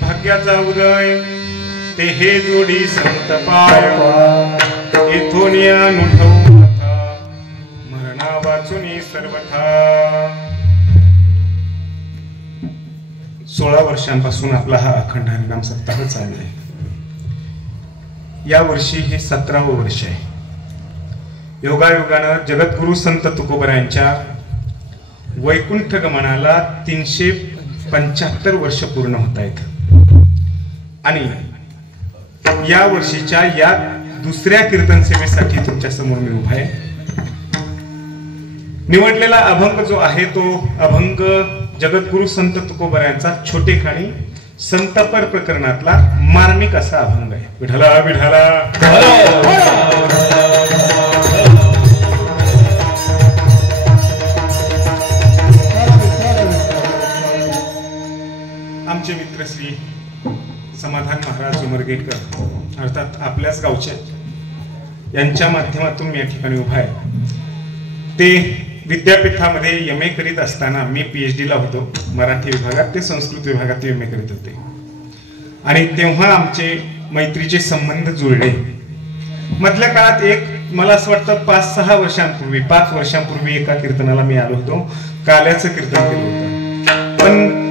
भाग्याचा उदय ते हे जोडी संत पाय येथोनिया नुठवू मरणा वाचुनी सर्वथा। 16 वर्षांपासून आपला हा अखंड हरिनाम सप्ताह चालू आहे। या वर्षी हे 17वे वर्ष आहे। योगायोगानं जगद्गुरु संत तुकोबरायांच्या वैकुंठ गमनाला 375 वर्ष पूर्ण होत आहेत आणि या वर्षीच्या या दुसऱ्या कीर्तन सेवेसाठी तुमच्या समोर मी उभा आहे। निवडलेला अभंग जो आहे तो अभंग जगद्गुरु संत तुकोबरायांचा छोटेखानी संतपर प्रकरणातला मार्मिक असा अभंग आहे। विठला विठला आमचे मित्र श्री समाधान महाराज उमरगेकर अर्थात आपल्याच गावचे यांच्या माध्यमातून मी या ठिकाणी उभा आहे। ते विद्यापीठामध्ये एम ए करीत असताना मी PhD ला होतो मराठी विभागात, ते संस्कृत विभागात एम ए करीत होते आणि तेव्हा आमचे मैत्रीचे संबंध जुळले। मधल्या काळात एक मला असं वाटतं 5-6 वर्षांपूर्वी 5 वर्षांपूर्वी एका कीर्तनाला मी आलो होतो, काल्याचं कीर्तन केलं होतं। पण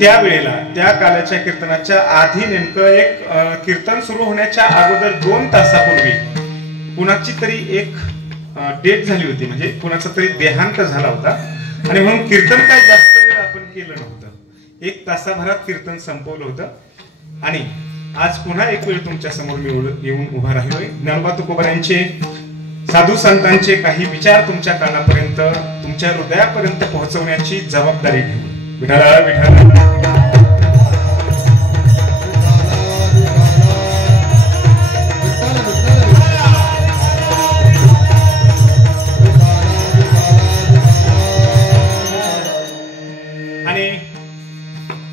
त्यावेळेला त्या काल्याच्या कीर्तनाच्या आधी नेमकं एक कीर्तन सुरू होण्याच्या अगोदर 2 तासापूर्वी कुणाची तरी एक डेट झाली होती, म्हणजे कुणाचा तरी देहांत झाला होता आणि म्हणून कीर्तन काय जास्त वेळ आपण केलं नव्हतं। 1 तासाभरात कीर्तन संपवलं होतं आणि आज पुन्हा एक वेळ तुमच्या समोर मी येऊन उभा राहिलोय। ज्ञानोबा तुकोबरायांचे साधू संतांचे काही विचार तुमच्या कानापर्यंत तुमच्या हृदयापर्यंत पोहोचवण्याची जबाबदारी घेऊन विठला विठला आणि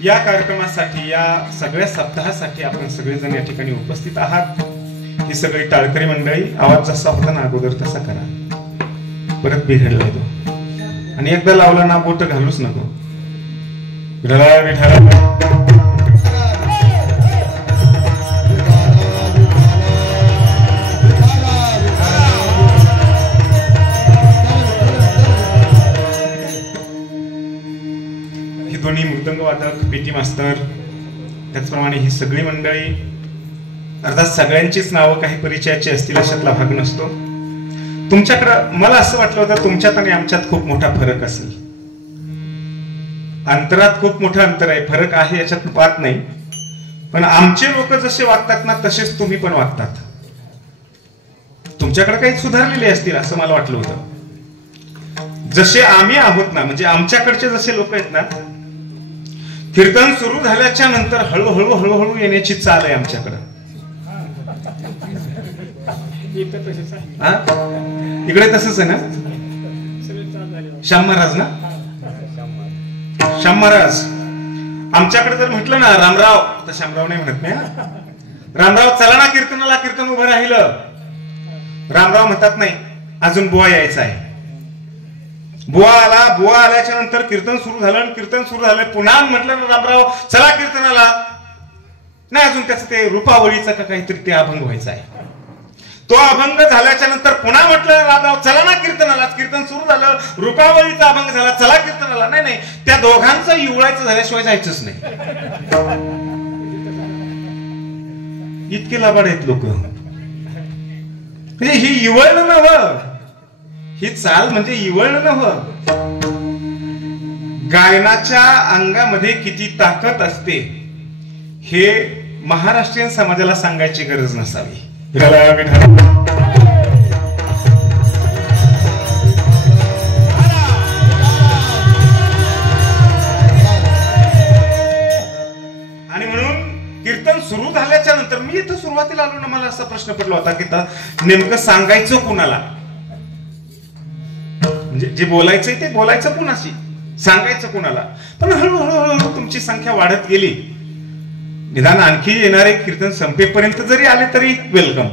या कार्यक्रमासाठी या सगळ्या सप्ताहासाठी आपण सगळेजण या ठिकाणी उपस्थित आहात। ही सगळी टाळकरी मंडळी, आवाज जसा होता ना अगोदर तसा करा, परत बिघडला तो आणि एकदा लावला ना बोट घालूच नको। विठला विठला ही दोन्ही मृदंग वादक, पेटी मास्तर, त्याचप्रमाणे ही सगळी मंडळी, अर्थात सगळ्यांचीच नावं काही परिचयाची असतील अशातला भाग नसतो। तुमच्याकडं मला असं वाटलं होतं तुमच्यात आणि आमच्यात खूप मोठा फरक असेल, अंतरात खूप मोठं अंतर आहे, फरक आहे याच्यात बात नाही, पण आमचे लोक जसे वागतात ना तसेच तुम्ही पण वागतात। तुमच्याकडे काही सुधारलेले असतील असं मला वाटलं होतं। जसे आम्ही आहोत ना, म्हणजे आमच्याकडचे जसे लोक आहेत ना, कीर्तन सुरू झाल्याच्या नंतर हळूहळू हळूहळू येण्याची चाल आहे आमच्याकडं। इकडे तसंच आहे ना, श्याम महाराज ना, श्याम महाराज आमच्याकडे जर म्हटलं ना रामराव, तर श्यामराव नाही म्हणत नाही, रामराव चला ना कीर्तनाला, कीर्तन उभं राहिलं. रामराव म्हणतात नाही, अजून बुवा यायचा आहे. बुवा आला, बुवा आल्याच्या नंतर कीर्तन सुरू झालं. कीर्तन सुरू झालं, पुन्हा म्हटलं ना रामराव चला कीर्तनाला. नाही, अजून त्याचं ते रूपावळीचं का काहीतरी ते अभंग व्हायचा आहे. तो अभंग झाल्याच्या नंतर पुन्हा म्हटलं रामराव चला ना कीर्तनाला. कीर्तन सुरू झालं, रूपावळीचा अभंग झाला, चला कीर्तनाला. नाही नाही, त्या दोघांचं इवळायचं झाल्याशिवाय जायचंच नाही. इतके लाबाड आहेत लोक. म्हणजे ही इवळणं नव्हं, ही चाल म्हणजे इवळणं नव्हं. गायनाच्या अंगामध्ये किती ताकद असते हे महाराष्ट्रीयन समाजाला सांगायची गरज नसावी. आणि म्हणून कीर्तन सुरू झाल्याच्या नंतर मी इथं सुरुवातीला आलो ना, मला असा प्रश्न पडला होता की नेमकं सांगायचं कुणाला. म्हणजे जे बोलायचंय ते बोलायचं कुणाशी, सांगायचं कुणाला. पण हळूहळू तुमची संख्या वाढत गेली. निदान आणखी येणारे कीर्तन संपेपर्यंत जरी आले तरी वेलकम.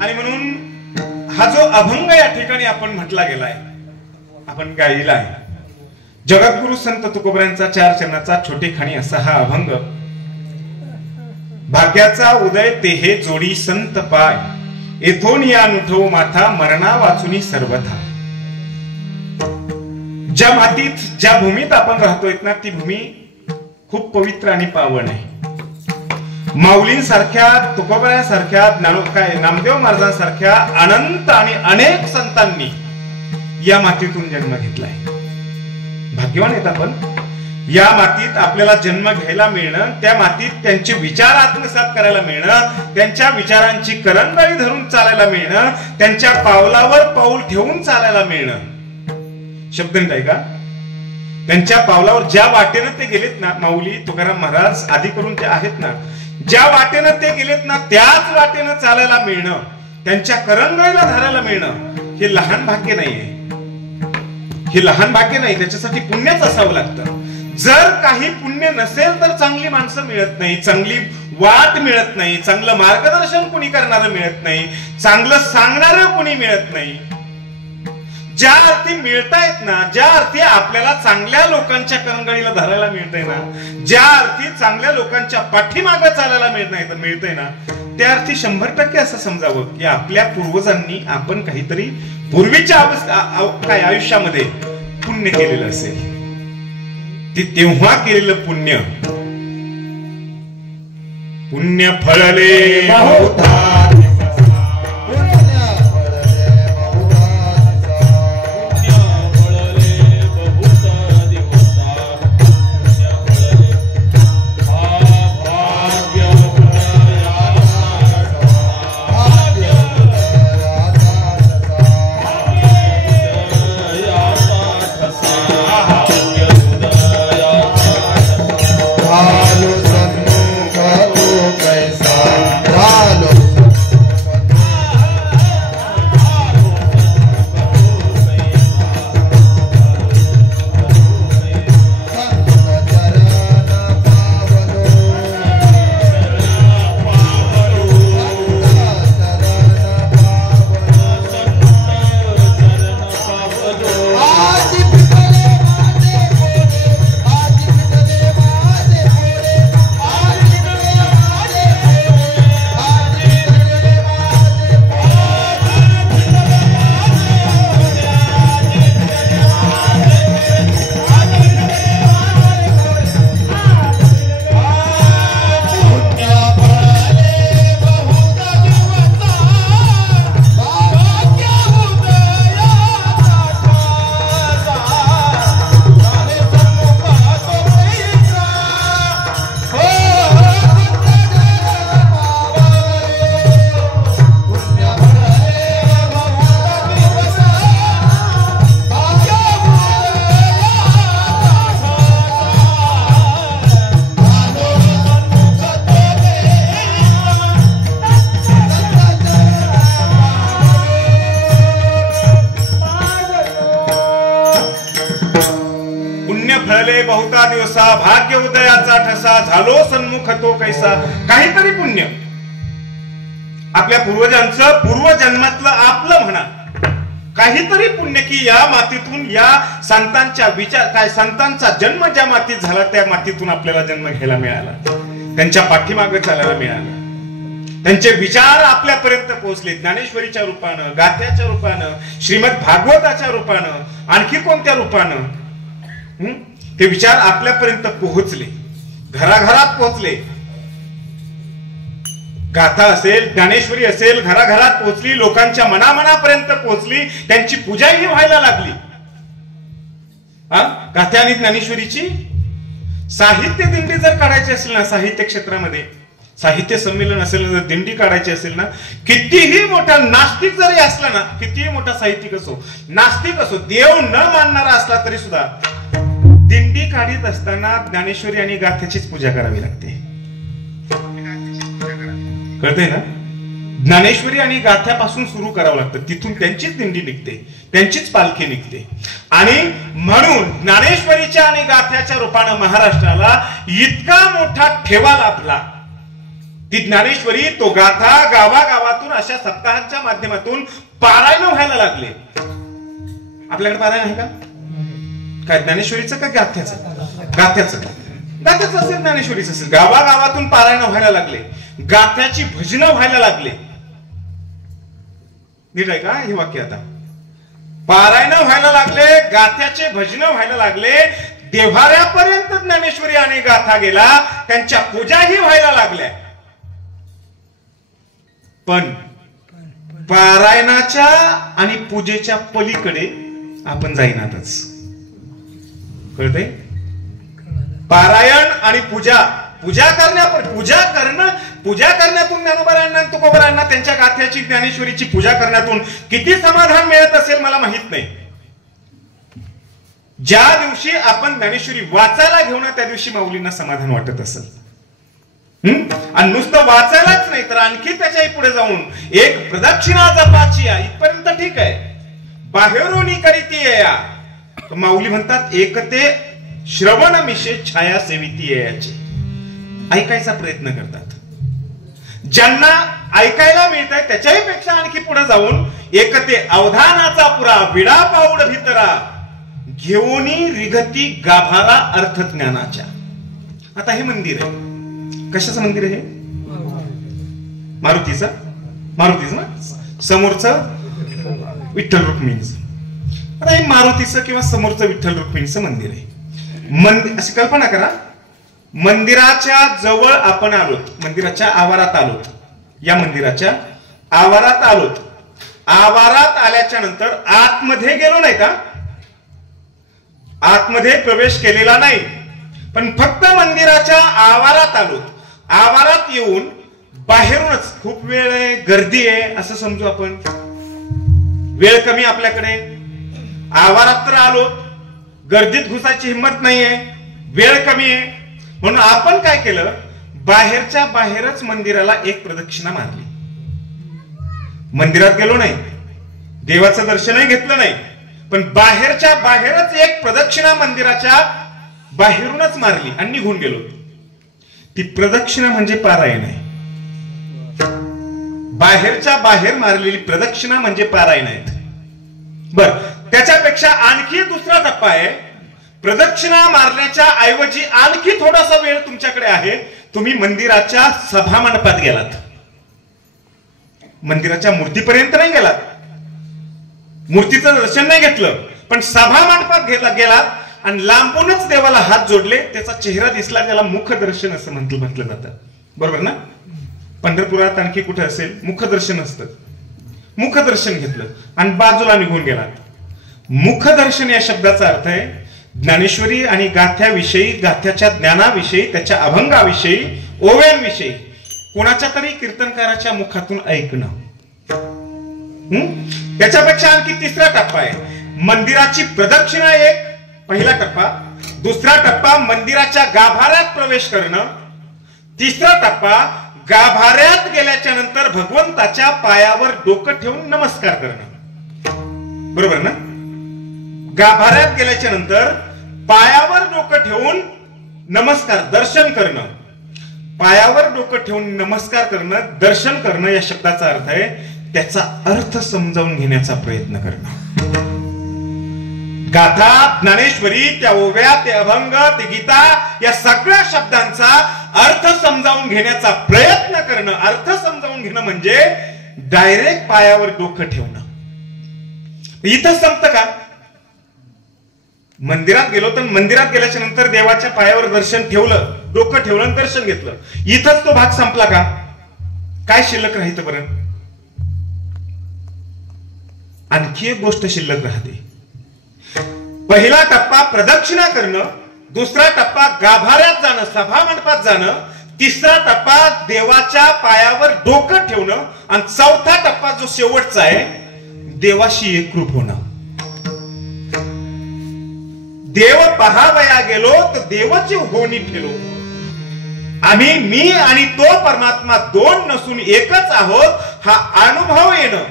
आणि म्हणून हा जो अभंग या ठिकाणी आपण म्हटला गेलाय, आपण गायला आहे, जगद्गुरु संत तुकोबऱ्यांचा 4 चरणाचा छोटेखानी असा हा अभंग. भाग्याचा उदय तेहे जोडी संत पाय, येथून या नुठो माथा मरणा वाचुनी सर्वथा. ज्या मातीत, ज्या भूमीत आपण राहतोय ना, ती भूमी खूप पवित्र आणि पावन आहे. माऊलींसारख्या, तुकोबऱ्यांसारख्या, नामदेव महाराजांसारख्या अनंत आणि अनेक संतांनी या मातीतून जन्म घेतलाय. भाग्यवान आहेत आपण. या मातीत आपल्याला जन्म घ्यायला मिळणं, त्या मातीत त्यांचे विचार आत्मसात करायला मिळणं, त्यांच्या विचारांची करंगळी धरून चालायला मिळणं, त्यांच्या पावलावर पाऊल ठेवून चालायला मिळणं. शब्द नाही का? त्यांच्या पावलावर ज्या वाटेनं ते गेलेत ना, माऊली तुकाराम महाराज आधी करून ते आहेत ना, ज्या वाटेनं ते गेलेत ना त्याच वाटेनं चालायला मिळणं, त्यांच्या करंगळीला धरायला मिळणं, हे लहान भाग्य नाहीये. हे लहान भाग्य नाही, त्याच्यासाठी पुण्यच असावं लागतं. जर काही पुण्य नसेल तर चांगली माणसं मिळत नाही, चांगली वाट मिळत नाही, चांगलं मार्गदर्शन कुणी करणारं मिळत नाही, चांगलं सांगणारं कुणी मिळत नाही. ज्या अर्थी मिळतायत ना, ज्या अर्थी आपल्याला चांगल्या लोकांच्या करंगळीला धरायला मिळतंय ना, ज्या अर्थी चांगल्या लोकांच्या पाठीमागे चालायला मिळतंय ना, त्या अर्थी 100% असं समजावं की आपल्या पूर्वजांनी आपण काहीतरी पूर्वीच्या काय आयुष्यामध्ये पुण्य केलेलं असेल. ते तेव्हा केलेलं पुण्य, पुण्य फळले बहुधा. Halo बहुता दिवसा भाग्य उदयाचा ठसा झालो सन्मुख तो कैसा. काहीतरी पुण्य आपल्या पूर्वजांचं पूर्वजन्मातलं आपलं म्हणा, काहीतरी पुण्य की या मातीतून या संतांच्या विचार काय संतांचा जन्म ज्या मातीत झाला त्या मातीतून आपल्याला जन्म घ्यायला मिळाला, त्यांच्या पाठीमागे चालायला मिळालं, त्यांचे विचार आपल्यापर्यंत पोहोचले. ज्ञानेश्वरीच्या रूपानं, गाथ्याच्या रूपानं, श्रीमद भागवताच्या रूपानं, आणखी कोणत्या रूपानं ते विचार आपल्यापर्यंत पोहोचले, घराघरात पोहोचले. गाथा असेल, ज्ञानेश्वरी असेल, घराघरात पोहोचली, लोकांच्या मनामनापर्यंत पोहोचली, त्यांची पूजाही व्हायला लागली. गाथा आणि ज्ञानेश्वरीची साहित्य दिंडी जर काढायची असेल ना, साहित्य क्षेत्रामध्ये साहित्य संमेलन असेल ना, जर दिंडी काढायची असेल ना, कितीही मोठा नास्तिक जरी असला ना, कितीही मोठा साहित्यिक असो, नास्तिक असो, देव न मानणारा असला तरी सुद्धा दिंडी काढीत असताना ज्ञानेश्वरी आणि गाथ्याचीच पूजा करावी लागते. कळतंय ना? ज्ञानेश्वरी आणि गाथ्यापासून सुरू करावं लागतं, तिथून त्यांचीच दिंडी निघते, त्यांचीच पालखी निघते. आणि म्हणून ज्ञानेश्वरीच्या आणि गाथ्याच्या रूपानं महाराष्ट्राला इतका मोठा ठेवा लाभला. ती ज्ञानेश्वरी, तो गाथा गावागावातून अशा सप्ताहांच्या माध्यमातून पारायण व्हायला लागले. आपल्याकडे पारायण आहे का? काय ज्ञानेश्वरीचं का गाथ्याचं? गाथ्याचं असेल, ज्ञानेश्वरीचं असेल. गावागावातून पारायण व्हायला लागले, गाथ्याची भजनं व्हायला लागले. नीट आहे का हे वाक्य? आता पारायण व्हायला लागले, गाथ्याचे भजनं व्हायला लागले, देव्हाऱ्यापर्यंत ज्ञानेश्वरी आणि गाथा गेला, त्यांच्या पूजाही व्हायला लागल्या. पण पारायणाच्या आणि पूजेच्या पलीकडे आपण जाईनातच. कळतंय? पारायण आणि पूजा करण्यातून ज्ञानोबारायांना, तुकोबारायांना त्यांच्या गाथ्याची, ज्ञानेश्वरीची पूजा करण्यातून किती समाधान मिळत असेल मला माहित नाही. ज्या दिवशी आपण ज्ञानेश्वरी वाचायला घेऊ ना, त्या दिवशी माऊलींना समाधान वाटत असेल. आणि नुसतं वाचायलाच नाही तर आणखी त्याच्याही पुढे जाऊन एक प्रदक्षिणा जपाची आहे, इथपर्यंत ठीक आहे. बाहेरून करीती या माऊली म्हणतात, एक ते श्रवण मिशे छाया सेविती याची, ऐकायचा प्रयत्न करतात. ज्यांना ऐकायला मिळत आहे त्याच्याही पेक्षा आणखी पुढे जाऊन एक ते अवधानाचा पुरा विडा पाऊड भितरा घेऊनी रिघती गाभारा अर्थ ज्ञानाच्या. आता हे मंदिर आहे, कशाचं मंदिर आहे? मारुतीचं ना, समोरचं विठ्ठल रुक्मिणीचं. आता हे मारुतीचं किंवा समोरचं विठ्ठल रुक्मिणीचं मंदिर आहे. अशी कल्पना करा, मंदिराच्या जवळ आपण आलोत, मंदिराच्या आवारात आलोत, या मंदिराच्या आवारात आलोत. आवारात आल्याच्या नंतर आतमध्ये गेलो नाही का? आतमध्ये प्रवेश केलेला नाही, पण फक्त मंदिराच्या आवारात आलोत. आवारात येऊन बाहेरूनच खूप वेळ आहे, गर्दी आहे असं समजू आपण, वेळ कमी आपल्याकडे, आवारात तर आलोत, गर्दीत घुसायची हिंमत नाहीये, वेळ कमी आहे, म्हणून आपण काय केलं, बाहेरच्या बाहेरच मंदिराला एक प्रदक्षिणा मारली. मंदिरात गेलो नाही, देवाचं दर्शनही घेतलं नाही, पण बाहेरच्या बाहेरच एक प्रदक्षिणा मंदिराच्या बाहेरूनच मारली आणि निघून गेलो. ती प्रदक्षिणा म्हणजे पारायण आहे. बाहेरच्या बाहेर मारलेली प्रदक्षिणा म्हणजे पारायण आहेत. बर, त्याच्यापेक्षा आणखी दुसरा टप्पा आहे. प्रदक्षिणा मारण्याच्या ऐवजी आणखी थोडासा वेळ तुमच्याकडे आहे. तुम्ही मंदिराच्या सभा मंडपात गेलात, मंदिराच्या मूर्तीपर्यंत नाही गेलात, मूर्तीचं दर्शन नाही घेतलं, पण सभा मंडपात गेलात आणि लांबूनच देवाला हात जोडले, त्याचा चेहरा दिसला, त्याला मुखदर्शन असं म्हटलं जातं. बरोबर ना? पंढरपुरात आणखी कुठे असेल मुखदर्शन असतं, मुखदर्शन घेतलं आणि बाजूला निघून गेलात. मुखदर्शन या शब्दाचा अर्थ आहे ज्ञानेश्वरी आणि गाथ्याविषयी, गाथ्याच्या ज्ञानाविषयी, त्याच्या अभंगाविषयी, ओव्यांविषयी कोणाच्या तरी कीर्तनकाराच्या मुखातून ऐकणं. त्याच्यापेक्षा आणखी तिसरा टप्पा आहे. मंदिराची प्रदक्षिणा एक पहिला टप्पा, दुसरा टप्पा मंदिराच्या गाभाऱ्यात प्रवेश करणं, तिसरा टप्पा गाभाऱ्यात गेल्याच्या नंतर भगवंताच्या पायावर डोकं ठेवून नमस्कार करणं. बरोबर ना? गाभाऱ्यात गेल्याच्या नंतर पायावर डोकं ठेवून नमस्कार दर्शन करणं, पायावर डोकं ठेवून नमस्कार करणं, दर्शन करणं या शब्दाचा अर्थ आहे त्याचा अर्थ समजावून घेण्याचा प्रयत्न करणं. गाथा, ज्ञानेश्वरी, त्या ओव्या, ते अभंग, ते गीता या सगळ्या शब्दांचा अर्थ समजावून घेण्याचा प्रयत्न करणं. अर्थ समजावून घेणं म्हणजे डायरेक्ट पायावर डोकं ठेवणं. इथं संपतं का? मंदिरात गेलो तर मंदिरात गेल्याच्या नंतर देवाच्या पायावर दर्शन ठेवलं, डोकं ठेवलं, दर्शन घेतलं, इथंच तो भाग संपला का? काय शिल्लक राहतं बरं? आणखी एक गोष्ट शिल्लक राहते. पहिला टप्पा प्रदक्षिणा करणं, दुसरा टप्पा गाभाऱ्यात जाणं, सभा मंडपात जाणं, तिसरा टप्पा देवाच्या पायावर डोकं ठेवणं, आणि चौथा टप्पा जो शेवटचा आहे देवाशी एकरूप होणं. देव पहावया गेलो तर देवाची होणी ठेलो. आम्ही मी आणि तो परमात्मा दोन नसून एकच आहोत हा अनुभव येणं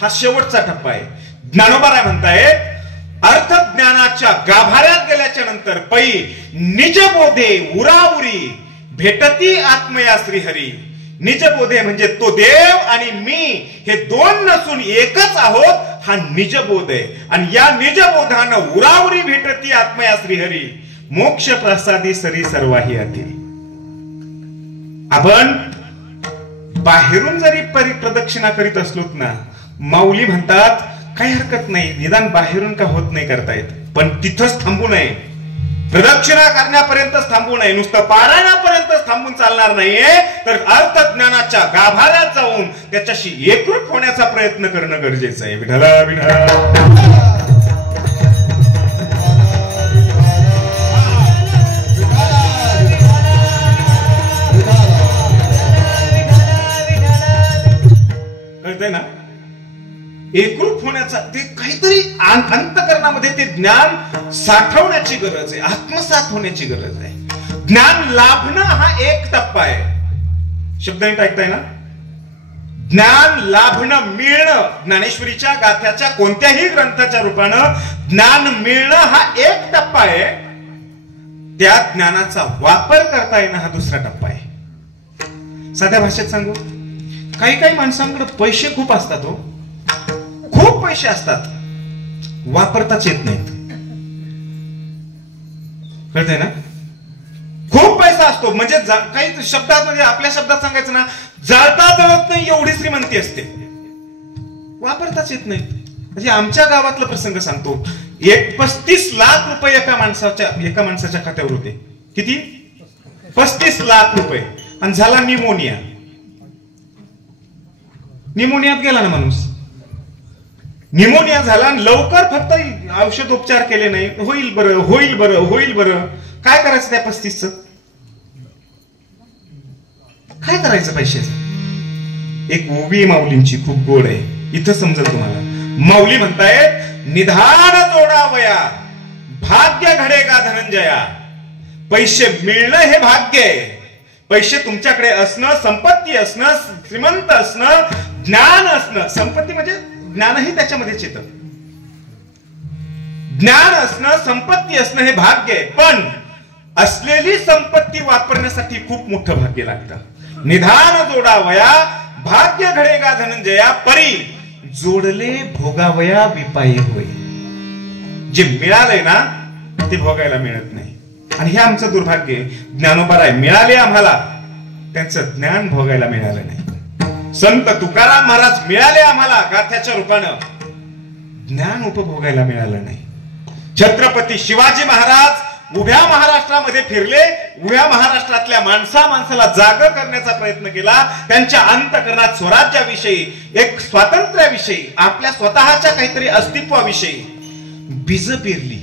हा शेवटचा टप्पा आहे. ज्ञानोबा म्हणतायत अर्थ ज्ञानाच्या गाभाऱ्यात गेल्याच्या नंतर पै निजबोधे उराउरी भेटती आत्मया श्रीहरी. निजबोधे म्हणजे तो देव आणि मी हे दोन नसून एकच आहोत हा निजबोध आहे. आणि या निजबोधानं उराउरी भेटती आत्मया श्रीहरी मोक्ष प्रसादी सरी सर्वाही अति. आपण बाहेरून जरी प्रदक्षिणा करीत असलोत ना, माऊली म्हणतात काही हरकत नाही, निदान बाहेरून का होत नाही करता येत, पण तिथंच थांबू नये. प्रदक्षिणा करण्यापर्यंतच थांबू नये, नुसतं पारायणापर्यंतच थांबून चालणार नाहीये, तर अर्थज्ञानाच्या गाभाऱ्यात जाऊन त्याच्याशी एकरूप होण्याचा प्रयत्न करणं गरजेचं आहे. विठला विठला. कळतंय ना? एकरूप होण्याचा ते काहीतरी अंतःकरणामध्ये ते ज्ञान साठवण्याची गरज आहे, आत्मसात होण्याची गरज आहे. ज्ञान लाभणं हा एक टप्पा आहे. शब्द नीट ऐकताय ना? ज्ञान लाभणं, मिळणं, ज्ञानेश्वरीच्या गाथ्याच्या कोणत्याही ग्रंथाच्या रूपानं ज्ञान मिळणं हा एक टप्पा आहे. त्या ज्ञानाचा वापर करता येणं हा दुसरा टप्पा आहे. साध्या भाषेत सांगू, काही काही माणसांकडे पैसे खूप असतात हो, खूप पैसे असतात, वापरताच येत नाहीत. कळतंय ना? खूप पैसा असतो म्हणजे काही शब्दात, म्हणजे आपल्या शब्दात सांगायचं ना, जाळता जळत नाही एवढी श्रीमंती असते, वापरताच येत नाही. म्हणजे आमच्या गावातला प्रसंग सांगतो. 35 लाख रुपये एका माणसाच्या खात्यावर होते. किती? 35 लाख रुपये. आणि झाला निमोनिया. निमोनियात गेला ना माणूस, निमोनिया झाला, लवकर फक्त औषधोपचार केले नाही, होईल बरं होईल बरं होईल बरं. काय करायचं त्या 35चं? काय करायचं पैशाचं? एक ओवी माऊलींची खूप गोड आहे, इथं समजेल तुम्हाला. माऊली म्हणतायत निधान जोडावया भाग्य घडेगा धनंजया. पैसे मिळणं हे भाग्य आहे. पैसे तुमच्याकडे असणं, संपत्ती असणं, श्रीमंत असणं, ज्ञान असणं, संपत्ती म्हणजे ज्ञानही त्याच्यामध्येच येतं. ज्ञान असणं, संपत्ती असणं हे भाग्य आहे, पण असलेली संपत्ती वापरण्यासाठी खूप मोठं भाग्य लागतं. निधान जोडावया भाग्य घडेगा धनंजया परी जोडले भोगावया विपायी होय. जे मिळालंय ना ते भोगायला मिळत नाही, आणि हे आमचं दुर्भाग्य आहे. ज्ञानोबा मिळाले आम्हाला, त्यांचं ज्ञान भोगायला मिळालं नाही. संत तुकाराम महाराज मिळाले आम्हाला गाथ्याच्या रूपानं, ज्ञान उपभोगायला मिळालं नाही. छत्रपती शिवाजी महाराज उभ्या महाराष्ट्रामध्ये फिरले, उभ्या महाराष्ट्रातल्या माणसाला जाग करण्याचा प्रयत्न केला. त्यांच्या अंतःकरणात स्वराज्याविषयी, एक स्वातंत्र्याविषयी, आपल्या स्वतःच्या काहीतरी अस्तित्वाविषयी बीज पेरली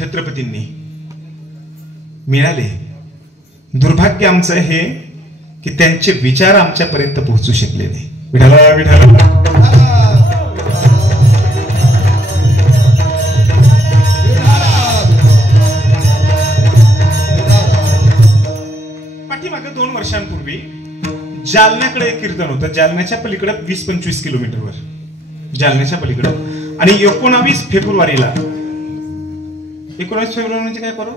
छत्रपतींनी. मिळाले. दुर्भाग्य आमचं हे की त्यांचे विचार आमच्यापर्यंत पोहोचू शकले नाही. विठाला विठाला. पाठीमागे 2 वर्षांपूर्वी जालन्याकडे एक कीर्तन होतं. जालन्याच्या पलीकडे 20-25 किलोमीटरवर, जालन्याच्या पलीकडं. आणि 19 फेब्रुवारीला 19 फेब्रुवारी म्हणजे काय परवा?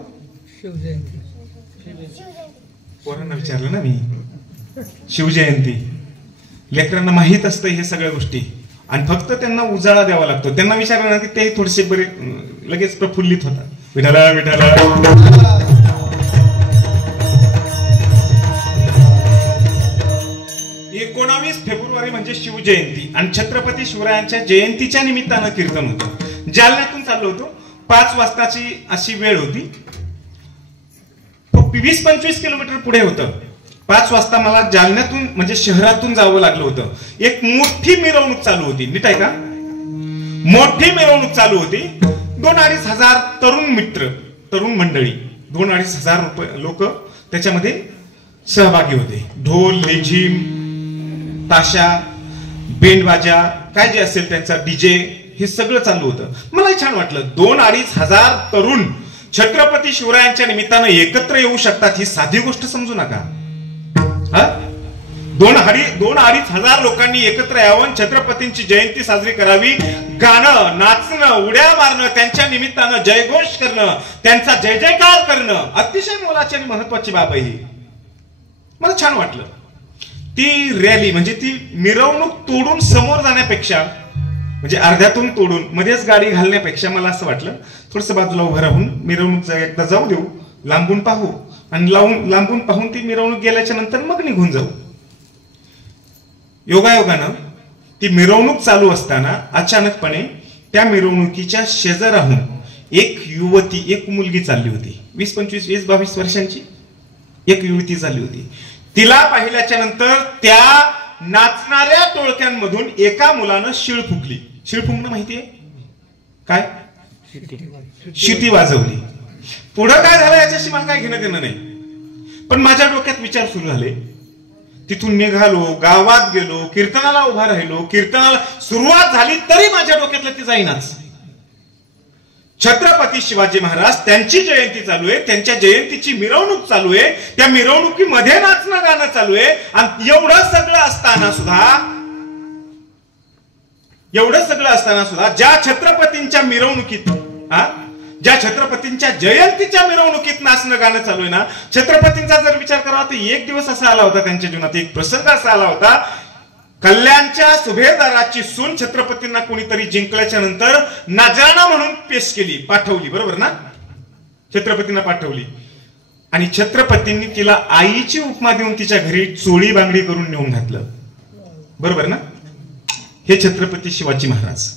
शिवजयंती. पोरांना विचारलं ना मी, शिवजयंती. लेकरांना माहीत असतं हे सगळ्या गोष्टी, आणि फक्त त्यांना उजाळा द्यावा लागतो. त्यांना विचारलं ना की ते थोडेसे बरे लगेच प्रफुल्लित होतात. विठाला विठाला. 19 फेब्रुवारी म्हणजे शिवजयंती, आणि छत्रपती शिवरायांच्या जयंतीच्या निमित्तानं कीर्तन होतं. जालन्यातून चाललो होतो. 5 वाजताची अशी वेळ होती. 20-25 किलोमीटर पुढे होतं. 5 वाजता मला जालन्यातून म्हणजे शहरातून जावं लागलं होतं. एक मोठी मिरवणूक चालू होती. नीट आहे का? मोठी मिरवणूक चालू होती. 2-2.5 हजार तरुण मित्र, तरुण मंडळी, 2-2.5 हजार लोक त्याच्यामध्ये सहभागी होते. ढोल, लेझिम, ताशा, बेंडबाजा, काय जे असेल त्यांचा डीजे, हे सगळं चालू होतं. मलाही छान वाटलं. 2-2.5 हजार तरुण छत्रपती शिवरायांच्या निमित्तानं एकत्र येऊ शकतात ही साधी गोष्ट समजू नका. 2-2.5 हजार लोकांनी एकत्र यावं, छत्रपतींची जयंती साजरी करावी, गाणं, नाचणं, उड्या मारणं, त्यांच्या निमित्तानं जयघोष करणं, त्यांचा जय जयकार करणं अतिशय मोलाची आणि महत्वाची बाब आहे ही. मला छान वाटलं. ती रॅली म्हणजे ती मिरवणूक तोडून समोर जाण्यापेक्षा, म्हणजे अर्ध्यातून तोडून मध्येच गाडी घालण्यापेक्षा मला असं वाटलं थोडस बाजूला उभं राहून मिरवणूक एकदा जाऊ देऊ, लांबून पाहू, आणि लांबून पाहून ती मिरवणूक गेल्याच्या नंतर मग निघून जाऊ. योगायोगानं ती मिरवणूक चालू असताना अचानकपणे त्या मिरवणुकीच्या शेजाराहून एक युवती, एक मुलगी चालली होती. 20-22 वर्षांची एक युवती चालली होती. तिला पाहिल्याच्या नंतर त्या नाचणाऱ्या टोळक्यांमधून एका मुलानं शिळ फुकली. शिळ फुंकणं माहितीये काय? शिटी वाजवली. पुढं काय झालं याच्याशी मला काय घेणं देणं नाही, पण माझ्या डोक्यात विचार सुरू झाले. तिथून निघालो, गावात गेलो, कीर्तनाला उभा राहिलो, कीर्तनाला सुरुवात झाली तरी माझ्या डोक्यातलं ते जाईनाच. छत्रपती शिवाजी महाराज त्यांची जयंती चालू आहे, त्यांच्या जयंतीची मिरवणूक चालू आहे, त्या मिरवणुकीमध्ये नाचणं गाणं चालू आहे, आणि एवढं सगळं असताना सुद्धा ज्या छत्रपतींच्या मिरवणुकीत, ज्या छत्रपतींच्या जयंतीच्या मिरवणुकीत नाचणं गाणं चालू आहे ना, छत्रपतींचा जर विचार करावा तर एक दिवस असा आला होता त्यांच्या जीवनात, एक प्रसंग असा आला होता. कल्याणच्या सुभेदाराची सून छत्रपतींना कोणीतरी जिंकल्याच्या नंतर नजराणा म्हणून पेश केली, पाठवली, बरोबर ना? छत्रपतींना पाठवली, आणि छत्रपतींनी तिला आईची उपमा देऊन तिच्या घरी चोळी बांगडी करून नेऊन घातलं, बरोबर ना? हे छत्रपती शिवाजी महाराज.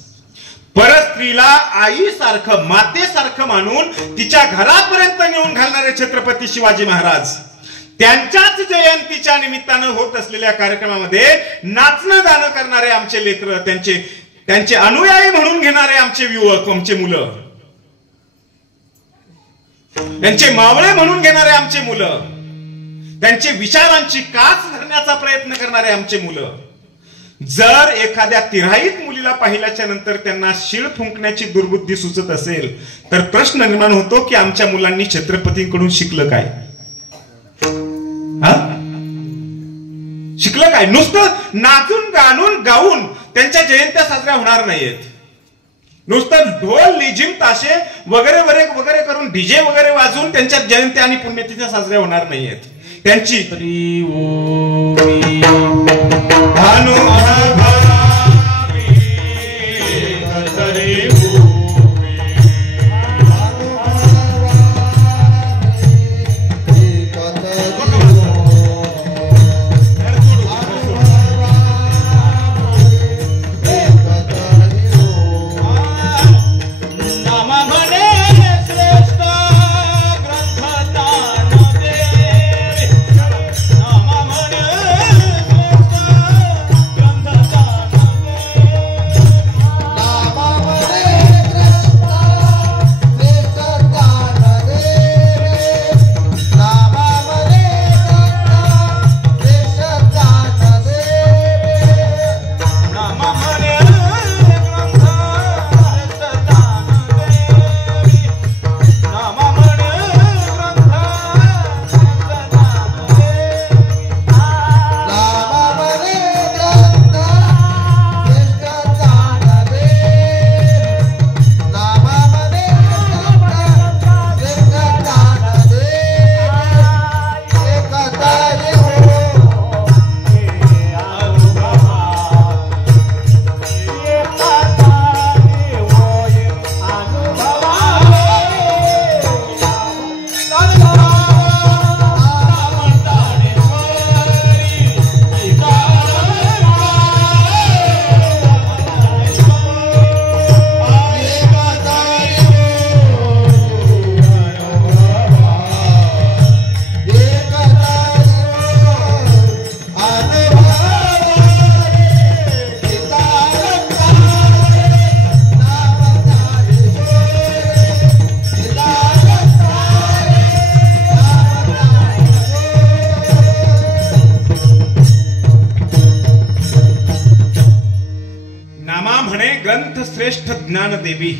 परस्त्रीला आईसारखं, मातेसारखं मानून तिच्या घरापर्यंत नेऊन घालणारे छत्रपती शिवाजी महाराज. त्यांच्याच जयंतीच्या निमित्तानं होत असलेल्या कार्यक्रमामध्ये नाचणं गाणं करणारे आमचे लेकरं, त्यांचे अनुयायी म्हणून घेणारे आमचे युवक, आमचे मुलं, त्यांचे मावळे म्हणून घेणारे आमचे मुलं, त्यांचे विचारांची कास धरण्याचा प्रयत्न करणारे आमचे मुलं, जर एखाद्या तिराईत मुलीला पाहिल्याच्या नंतर त्यांना शिळ फुंकण्याची दुर्बुद्धी सुचत असेल तर प्रश्न निर्माण होतो की आमच्या मुलांनी छत्रपतींकडून शिकलं काय? शिकलं काय? नुसतं नाचून गाणून गाऊन त्यांच्या जयंत्या साजऱ्या होणार नाहीयेत. नुसतं ढोल, लेझिम, ताशे वगैरे वगैरे वगैरे करून, डीजे वगैरे वाजवून त्यांच्या जयंत्या आणि पुण्यतिथ्या साजऱ्या होणार नाहीयेत. त्यांची ग्रंथ श्रेष्ठ ज्ञान देवी,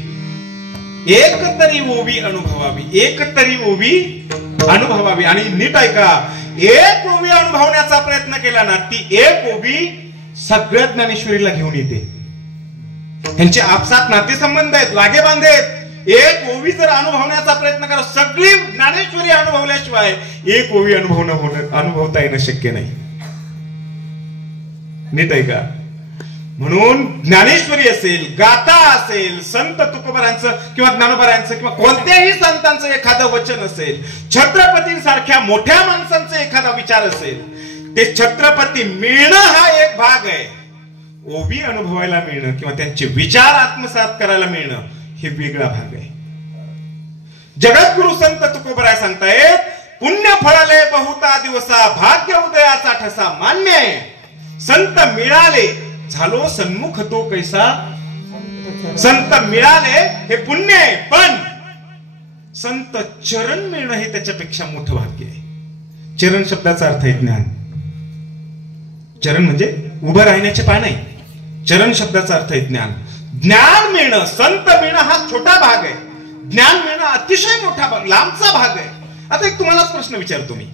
एक तरी ओवी अनुभवावी, एक तरी ओवी अनुभवावी. आणि नीट ऐका, एक ओवी अनुभवण्याचा प्रयत्न केला ना, ती एक ओवी सगळ्या ज्ञानेश्वरीला घेऊन येते. त्यांचे आपसात नातेसंबंध आहेत, लागे बांधे आहेत. एक ओवी जर अनुभवण्याचा प्रयत्न करा, सगळी ज्ञानेश्वरी अनुभवल्याशिवाय एक ओवी अनुभवता येणं शक्य नाही. नीट ऐका. म्हणून ज्ञानेश्वरी असेल, गाथा असेल, संत तुकोबारांचं किंवा ज्ञानोबारांचं किंवा कोणत्याही संतांचं एखादं वचन असेल, छत्रपतींसारख्या मोठ्या माणसांचा एखादा विचार असेल, ते छत्रपती मिळणं हा एक भाग आहे. ओवी अनुभवायला मिळणं किंवा त्यांचे विचार आत्मसात करायला मिळणं हे वेगळा भाग आहे. जगद्गुरु संत तुकोबराय सांगतायत, पुण्य फळाले बहुता दिवसा, भाग्य उदयाचा ठसा मान्य आहे. संत मिळाले झालो सन्मुख तो कैसा. संत मिळाले हे पुण्य आहे, पण संत चरण मिळणं हे त्याच्यापेक्षा मोठं भाग्य आहे. चरण शब्दाचा अर्थ आहे ज्ञान. चरण म्हणजे उभं राहण्याचे पाय नाही. चरण शब्दाचा अर्थ आहे ज्ञान. ज्ञान मिळणं, संत मिळणं हा छोटा भाग आहे. ज्ञान मिळणं अतिशय मोठा भाग, लांबचा भाग आहे. आता एक तुम्हालाच प्रश्न विचारतो मी.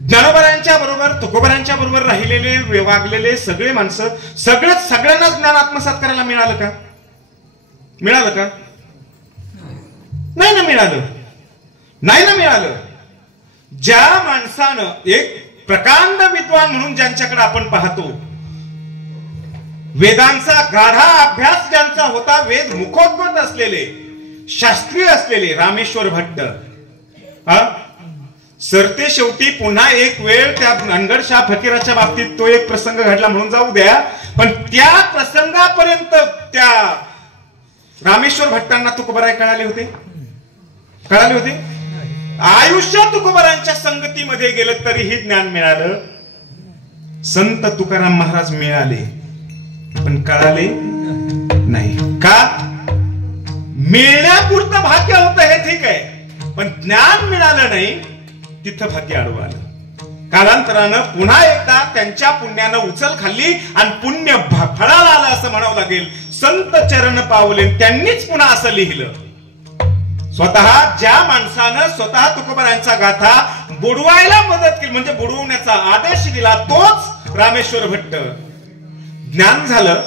ज्ञानोबारांच्या बरोबर, तुकोबारांच्या बरोबर राहिलेले, वागलेले सगळे माणसं, सगळ्यांना ज्ञान आत्मसात करायला मिळालं का? मिळालं का? नाही ना मिळालं. नाही ना मिळालं. ज्या माणसानं, एक प्रकांड विद्वान म्हणून ज्यांच्याकडे आपण पाहतो, वेदांचा गाढा अभ्यास ज्यांचा होता, वेद मुखोद्गत असलेले, शास्त्रीय असलेले रामेश्वर भट्ट, सरते शेवटी पुन्हा एक वेळ त्या अनगडशाह फकीराच्या बाबतीत तो एक प्रसंग घडला म्हणून जाऊ द्या, पण त्या प्रसंगापर्यंत त्या रामेश्वर भट्टांना तुकोबाराय कळाले होते? कळाले होते? आयुष्य तुकोबारांच्या संगतीमध्ये गेलं तरीही ज्ञान मिळालं. संत तुकाराम महाराज मिळाले पण कळाले नाही. का? मिळण्यापुरतं भाग्य होतं हे ठीक आहे, पण ज्ञान मिळालं नाही, तिथं भाग्य आडवं आलं. कालांतरानं पुन्हा एकदा त्यांच्या पुण्यानं उचल खाल्ली आणि पुण्य फळाला आलं असं म्हणावं लागेल. संत चरण पावले, त्यांनीच पुन्हा असं लिहिलं. स्वतः ज्या माणसानं स्वतः तुकोबारांचा गाथा बुडवायला मदत केली, म्हणजे बुडवण्याचा आदेश दिला, तोच रामेश्वर भट्ट. ज्ञान झालं,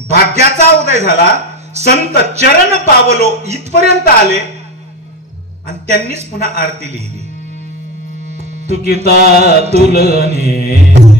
भाग्याचा उदय झाला, संत चरण पावलो इथपर्यंत आले आणि त्यांनीच पुन्हा आरती लिहिली. तुकिता तुलने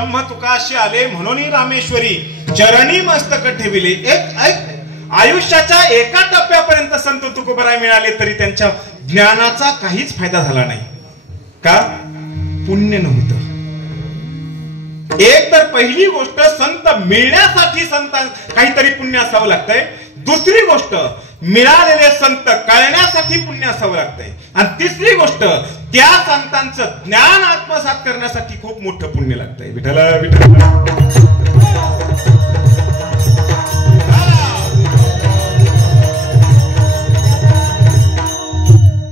ब्रह्म तुकाशी आले म्हणून रामेश्वरी चरणी मस्तक ठेविले. एक आयुष्याच्या एका टप्प्यापर्यंत संत तुकोबराय मिळाले तरी त्यांच्या ज्ञानाचा काहीच फायदा झाला नाही. का? पुण्य नव्हतं. एक तर पहिली गोष्ट संत मिळण्यासाठी संत काहीतरी पुण्य असावं लागतंय. दुसरी गोष्ट मिळालेले संत कळण्यासाठी पुण्य असावं लागतंय. आणि तिसरी गोष्ट त्या संतांचं ज्ञान आत्मसात करण्यासाठी खूप मोठं पुण्य लागतंय. विठ्ठल विठ्ठल.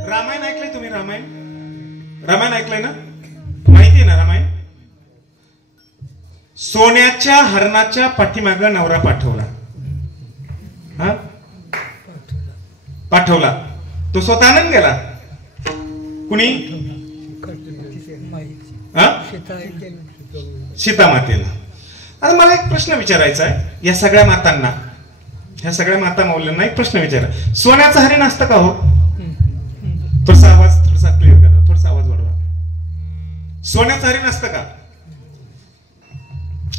रामायण ऐकलंय तुम्ही? रामायण ऐकलंय ना? माहितीये ना रामायण? सोन्याच्या हरणाच्या पाठीमाग नवरा पाठवला. हा, पाठवला. तो स्वतःनं गेला. कुणी? सीता मातेला. आता मला एक प्रश्न विचारायचा आहे या सगळ्या मातांना, ह्या सगळ्या माता मौल्यांना एक प्रश्न विचारा. सोन्याचं हरिण असतं का हो? थोडासा आवाज, थोडासा क्लिअर करा, थोडासा आवाज वाढवा. सोन्याचं हरिण असतं का?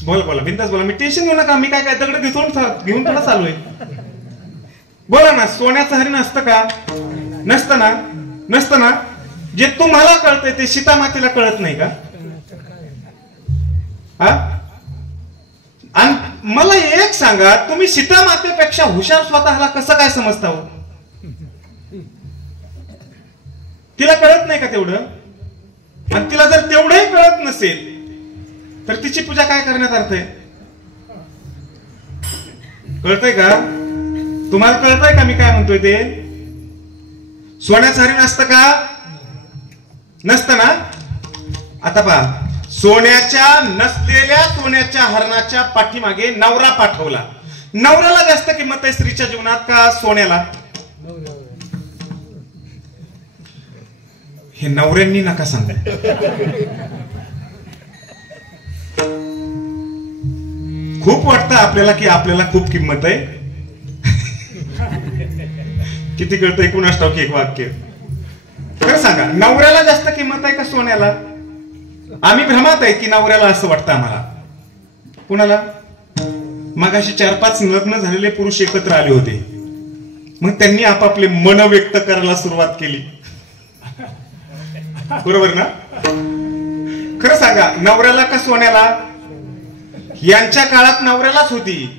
बोला बोला, बिंदास बोला. मी टेन्शन घेऊ नका. मी काय काय दगड घेऊन थोडा चालू आहे. बोला ना, सोन्याचं हरिण असतं का? नसतं ना? नसतं ना? जे तुम्हाला कळतंय ते सीता मातेला कळत नाही का? हा? आणि मला एक सांगा, तुम्ही सीता मातेपेक्षा हुशार स्वतःला कसं काय समजता हो? तिला कळत नाही का तेवढं? आणि तिला जर तेवढंही कळत नसेल तर तिची पूजा काय करण्यात अर्थ आहे? कळतंय का? तुम्हाला कळतंय का मी काय म्हणतोय ते? सोन्याचं हरिण असतं का? नसतं ना? आता पहा, सोन्याच्या नसलेल्या सोन्याच्या हरणाच्या पाठीमागे नवरा पाठवला. नवऱ्याला जास्त किंमत आहे स्त्रीच्या जीवनात का सोन्याला? हे नवऱ्यांनी नका सांगा. खूप वाटतं आपल्याला की आपल्याला खूप किंमत आहे. किती कळतंय कुणास ठाऊक एक वाक्य. खरं सांगा, नवऱ्याला जास्त किंमत आहे का सोन्याला? आम्ही भ्रमात आहे की नवऱ्याला असं वाटतं आम्हाला. कुणाला? मगाशी 4-5 लग्न झालेले पुरुष एकत्र आले होते. मग त्यांनी आपापले मन व्यक्त करायला सुरुवात केली. बरोबर ना? खरं सांगा, नवऱ्याला का सोन्याला? यांच्या काळात नवऱ्यालाच होती.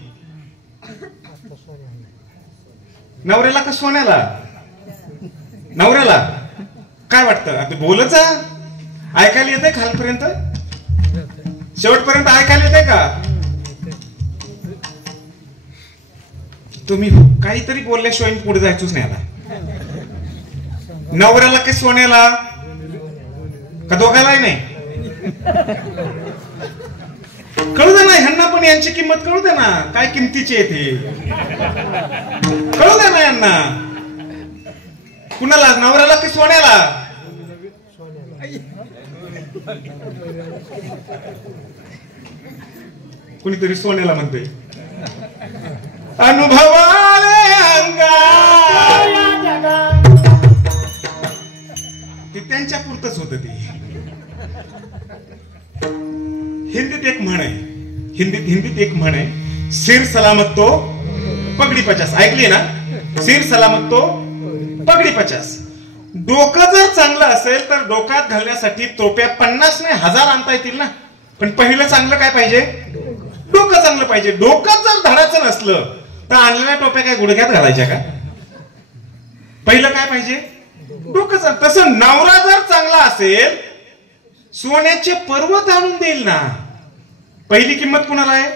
नवऱ्याला का सोन्याला? नवऱ्याला. काय वाटतं? आता बोलत जा. ऐकायला येते खालपर्यंत? शेवटपर्यंत ऐकायला येते का? तुम्ही काहीतरी बोलल्याशिवाय पुढे जायचंच नाही. आता नवऱ्याला का सोन्याला? का दोघालाही नाही? कळू दे ना ह्यांना पण, यांची किंमत कळू दे ना. काय किमतीची आहे ते कळू दे ना यांना. कुणाला? नवऱ्याला की सोन्याला? कुणीतरी सोन्याला म्हणते. अनुभवाले अंगा ते त्यांच्या पुरतच होत. ते हिंदीत एक म्हण आहे. हिंदीत एक म्हण आहे, सिर सलामत तो पगडी 50. ऐकली ना? सिर सलामत तो पगडी 50. डोकं जर चांगलं असेल तर डोक्यात घालण्यासाठी टोप्या 50 नाही 1000 आणता येतील ना. पण पहिलं चांगलं काय पाहिजे? डोकं चांगलं पाहिजे. डोकं जर धडाचं नसलं तर आणलेल्या टोप्या काय गुडघ्यात घालायच्या का? पहिलं काय पाहिजे? डोकं. तसं नवरा जर चांगला असेल, सोन्याचे पर्वत आणून देईल ना. पहिली किंमत कुणाला आहे?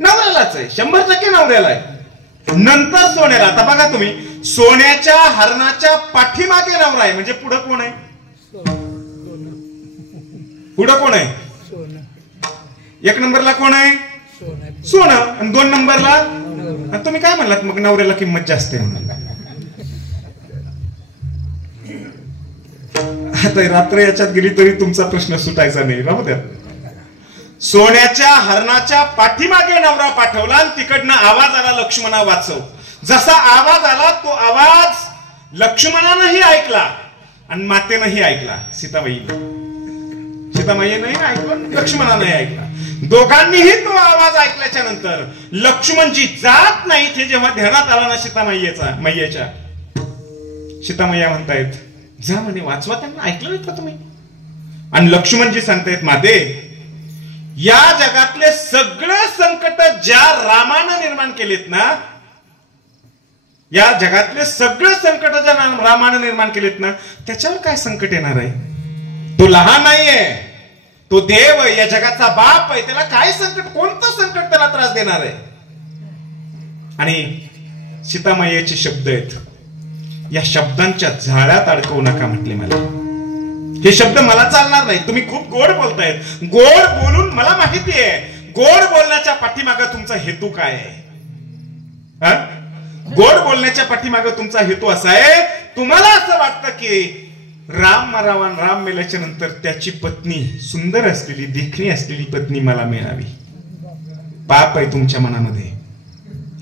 नवऱ्यालाच आहे. 100% नवऱ्याला आहे. नंतर सोन्याला. आता बघा तुम्ही, सोन्याच्या हरणाच्या पाठीमागे नवरा आहे म्हणजे पुढं कोण आहे? पुढं कोण आहे? 1 नंबरला कोण आहे? सोनं. आणि 2 नंबरला? आणि तुम्ही काय म्हणलात मग नवऱ्याला किंमत जास्त आहे म्हणून? आता रात्र याच्यात गेली तरी तुमचा प्रश्न सुटायचा नाही. राहू द्या. सोन्याच्या हरणाच्या पाठीमागे नवरा पाठवला आणि तिकडनं आवाज आला, लक्ष्मणा वाचव. जसा आवाज आला तो आवाज लक्ष्मणानंही ऐकला आणि मातेनंही ऐकला. सीतामाईनंही ऐकलं, लक्ष्मणानंही ऐकला. दोघांनीही तो आवाज ऐकल्याच्या नंतर लक्ष्मणजी जात नाहीत हे जेव्हा ध्यानात आला ना सीतामय्याच्या, सीतामय्या म्हणतायत जा म्हणे वाचवा त्यांना, ऐकलं नाही का तुम्ही? आणि लक्ष्मणजी सांगतायत माते, या जगातले सगळे संकट ज्या रामानं निर्माण केलेत ना, या जगातले सगळे संकट ज्या रामानं निर्माण केलेत ना, त्याच्यावर काय संकट येणार आहे? तो लहान नाहीये, तो देव आहे, या जगाचा बाप आहे, त्याला काय संकट, कोणतं संकट त्याला त्रास देणार आहे? आणि सीतामायेचे शब्द आहेत, या शब्दांच्या झाड्यात अडकवू नका म्हटले मला. हे शब्द मला चालणार नाही, तुम्ही खूप गोड बोलतायत, गोड बोलून मला माहिती आहे गोड बोलण्याच्या पाठीमागे तुमचा हेतू काय आहे. गोड बोलण्याच्या पाठीमागे तुमचा हेतू असा आहे, तुम्हाला असं वाटतं की राम मरावा, राम मेल्याच्या नंतर त्याची पत्नी, सुंदर असलेली देखणी असलेली पत्नी मला मिळावी. पाप आहे तुमच्या मनामध्ये.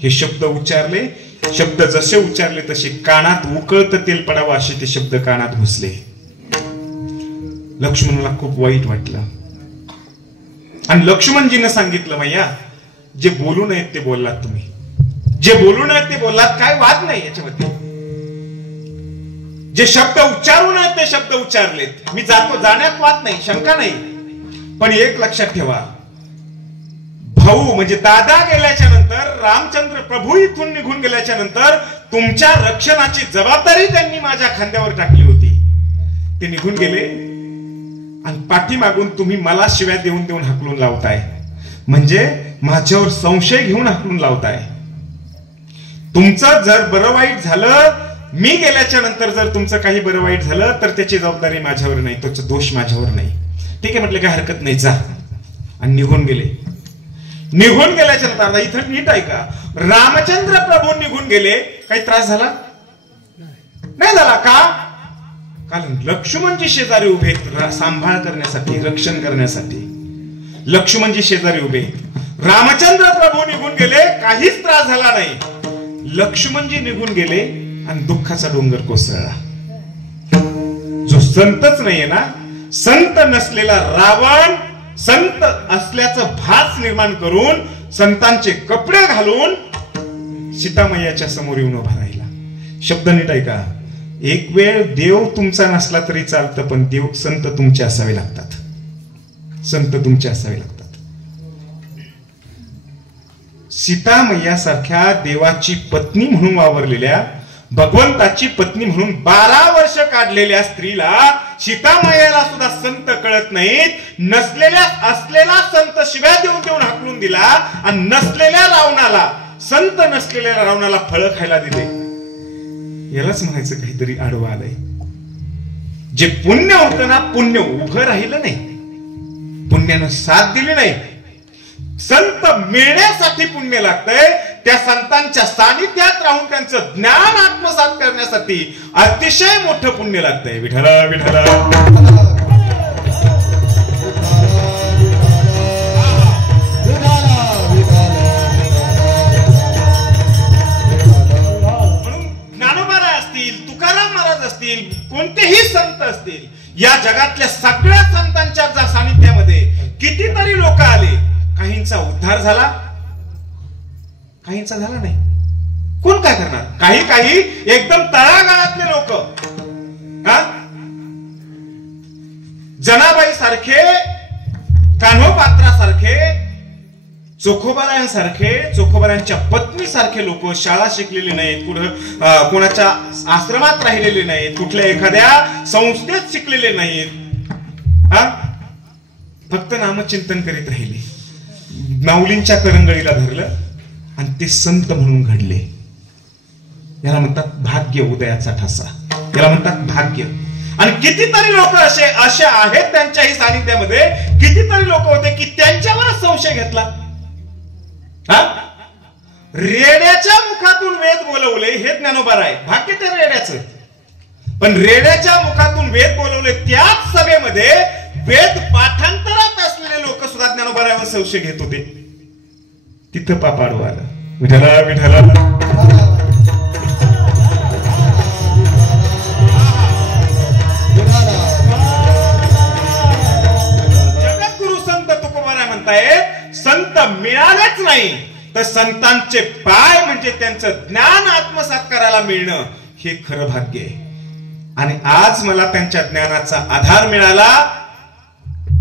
हे शब्द उच्चारले, शब्द जसे उच्चारले तसे कानात उकळतं तेल पडावं असे ते शब्द कानात घुसले. लक्ष्मणाला खूप वाईट वाटलं आणि लक्ष्मणजीनं सांगितलं, भैया जे बोलू नयेत ते बोललात तुम्ही, जे बोलू नयेत ते बोललात, काय वाद नाही याच्यामध्ये. जे शब्द उच्चारू नयेत ते शब्द उच्चारलेत, मी जातो, जाण्यात वाद नाही, शंका नाही. पण एक लक्षात ठेवा, भाऊ म्हणजे दादा गेल्याच्या नंतर, रामचंद्र प्रभू इथून निघून गेल्याच्या नंतर तुमच्या रक्षणाची जबाबदारी त्यांनी माझ्या खांद्यावर टाकली होती. ते निघून गेले आणि पाठीमागून तुम्ही मला शिव्या देऊन देऊन हाकलून लावताय, म्हणजे माझ्यावर संशय घेऊन हाकलून लावताय. तुमचं जर बरं वाईट झालं, मी गेल्याच्या नंतर जर तुमचं काही बरं वाईट झालं तर त्याची जबाबदारी माझ्यावर नाही, त्याचा दोष माझ्यावर नाही. ठीक आहे म्हटलं, काय हरकत नाही, जा. आणि निघून गेले. निघून गेल्याच्या नंतर इथं नीट आहे का, रामचंद्र प्रभू निघून गेले, काही त्रास झाला नाही झाला का? कारण लक्ष्मणजी शेजारी उभे, सांभाळ करण्यासाठी, रक्षण करण्यासाठी लक्ष्मणजी शेजारी उभे. रामचंद्र प्रभू निघून गेले, काहीच त्रास झाला नाही. लक्ष्मणजी निघून गेले आणि दुःखाचा डोंगर कोसळला. जो संतच नाहीये ना, संत नसलेला रावण संत असल्याचं भास निर्माण करून, संतांचे कपडे घालून सीतामय्याच्या समोर येऊन उभा राहिला. शब्द नीट ऐका, एक वेळ देव तुमचा नसला तरी चालतं, पण देव संत तुमचे असावे लागतात. संत तुमचे असावे लागतात. सीतामय्यासारख्या देवाची पत्नी म्हणून वावरलेल्या, भगवंताची पत्नी म्हणून 12 वर्ष काढलेल्या स्त्रीला, सीतामय्याला सुद्धा संत कळत नाहीत. नसलेल्या असलेला संत शिव्या देऊन देऊन हाकलून दिला आणि नसलेल्या रावणाला, संत नसलेल्या रावणाला फळं खायला दिले. यालाच म्हणायचं काहीतरी आडवं आलंय. जे पुण्य होतं ना, पुण्य उभं राहिलं नाही, पुण्यानं साथ दिली नाही. संत मिळण्यासाठी पुण्य लागतंय, त्या संतांच्या सानिध्यात राहून त्यांचं ज्ञान आत्मसात करण्यासाठी अतिशय मोठं पुण्य लागतंय. विठला विठला म्हणून ज्ञानोबा असतील, तुकाराम महाराज असतील, कोणतेही संत असतील, या जगातल्या सगळ्या संतांच्या सानिध्यामध्ये कितीतरी लोक आले, काहींचा उद्धार झाला, काहींचा झाला नाही. कोण काय करणार? काही एकदम तळागाळातले लोक, जनाबाई सारखे, कान्होपात्रासारखे, चोखोबारायांसारखे, चोखोबारायांच्या पत्नी सारखे लोक, शाळा शिकलेले नाहीत, कुठं कोणाच्या आश्रमात राहिलेले नाहीत, कुठल्या एखाद्या संस्थेत शिकलेले नाहीत, फक्त नामचिंतन करीत राहिले, माऊलींच्या करंगळीला धरलं आणि ते संत म्हणून घडले. याला म्हणतात भाग्य, उदयाचा ठसा, याला म्हणतात भाग्य. आणि कितीतरी लोक असे आहेत त्यांच्याही सानिध्यामध्ये, कितीतरी लोक होते की त्यांच्यावर संशय घेतला. रेड्याच्या मुखातून वेद बोलवले हे ज्ञानोबा आहे, भाग्य ते रेड्याचं. पण रेड्याच्या मुखातून वेद बोलवले, त्याच सभेमध्ये वेद पाठांतरात असलेले लोक सुद्धा ज्ञानोबारावर संशय घेत होते. तिथं पाप आडवं आलं. विठला विठला जगद्गुरु संत तुकोबाराय म्हणतायत, तर संतांचे पाय म्हणजे त्यांचं ज्ञान आत्मसात करायला मिळणं हे खरं भाग्य आहे. आणि आज मला त्यांच्या ज्ञानाचा आधार मिळाला.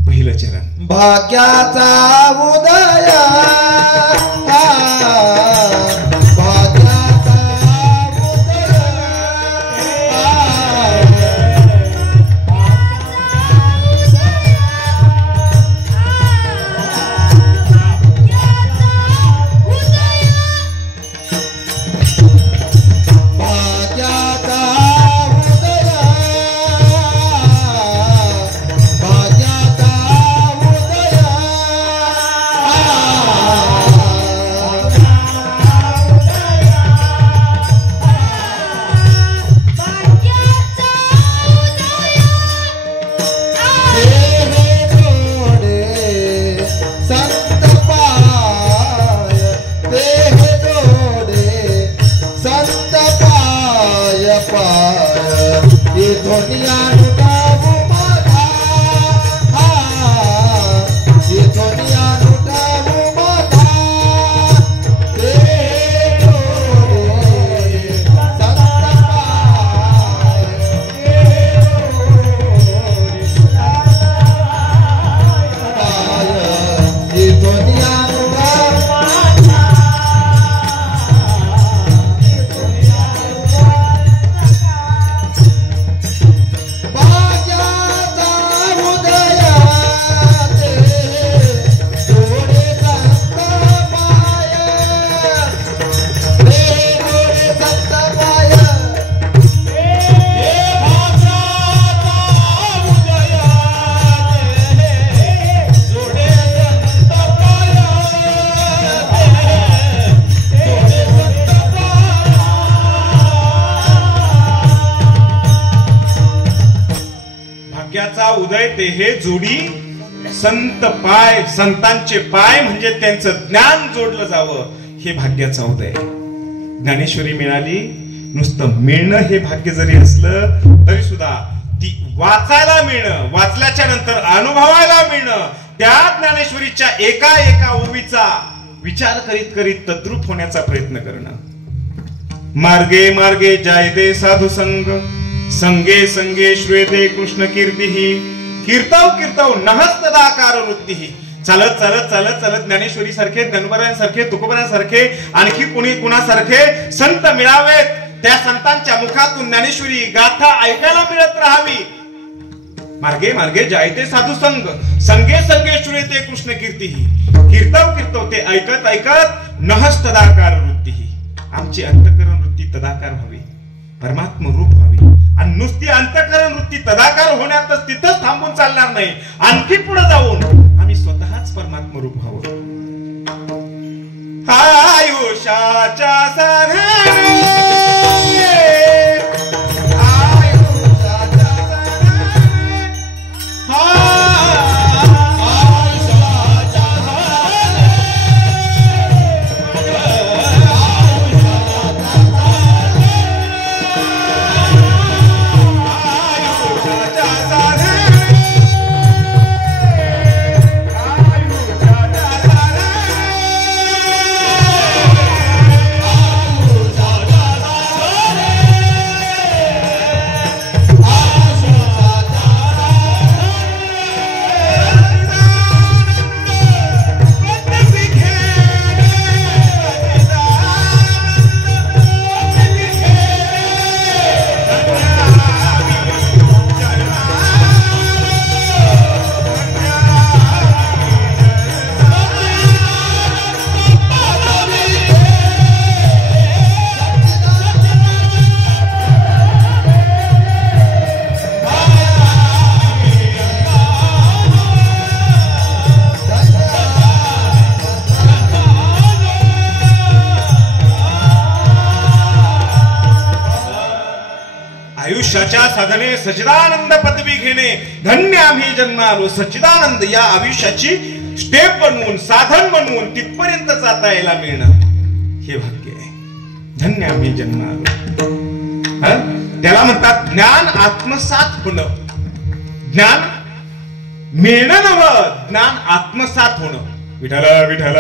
पहिलं चरण भाग्याचा उदय उदय ते हे जोडी संत पाय, संतांचे पाय म्हणजे त्यांचं ज्ञान जोडलं जावं हे भाग्याचा उदय. ज्ञानेश्वरी मिळाली, नुसतं मिळणं हे भाग्य जरी असलं तरी सुद्धा ती वाचायला मिळणं, वाचल्याच्या नंतर अनुभवायला मिळणं, त्या ज्ञानेश्वरीच्या एका एका ओवीचा विचार करीत करीत तद्रूप होण्याचा प्रयत्न करणं. मार्गे मार्गे जायते साधू संग, संगे संगे श्वेते कृष्ण कीर्ती, कीर्तव कीर्तव नहस्तदाकार वृत्ती. चालत चालत चालत चालत ज्ञानेश्वरी सारखे, ज्ञानोबारांसारखे, तुकोबारांसारखे, आणखी कुणी कुणासारखे संत मिळावेत. त्या संतांच्या मुखातून ज्ञानेश्वरी गाथा ऐकायला मिळत राहावी. मार्गे मार्गे जायते साधू संग, संगे संगे श्वेते कृष्ण कीर्ती, कीर्तव कीर्तव ते ऐकत ऐकत नहस्तदाकार वृत्ती. आमची अंतःकरण वृत्ती तदाकार व्हावी, परमात्म रूप व्हावी. आणि नुसती अंतःकरण वृत्ती तदाकार होण्यातच तिथंच थांबून चालणार नाही, आणखी पुढे जाऊन आम्ही स्वतःच परमात्म रूप व्हावं. आयुष्याच्या साधने सच्चिदानंद पदवी घेणे, धन्य आम्ही जन्मालो. सच्चिदानंद या आयुष्याची स्टेप बनवून, साधन बनवून तिथपर्यंत जाता यायला मिळणं हे भाग्य आहे. धन्य आम्ही जन्मालो. त्याला म्हणतात ज्ञान आत्मसात होणं. ज्ञान मिळणं नव्हं, ज्ञान आत्मसात होणं. विठ्ठल विठ्ठल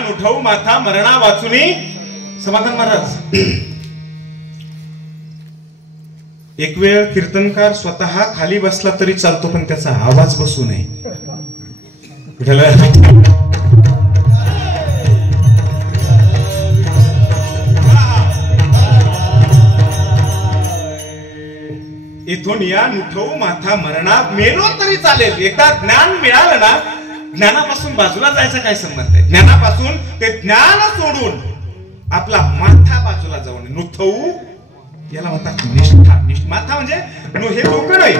नुठवू माथा मरणा वाचुनी समाधान महाराज. एक वेळ कीर्तनकार स्वतः खाली बसला तरी चालतो पण त्याचा आवाज बसू नये. इथून या नुठवू माथा मरणा मेलो तरी चालेल. एकदा ज्ञान मिळालं ना, ज्ञानापासून बाजूला जायचा काय संबंध आहे? ज्ञानापासून ते ज्ञान सोडून आपला माथा बाजूला जाऊन नुठवू याला म्हणतात निष्ठा. माथा म्हणजे हे डोकं नाही,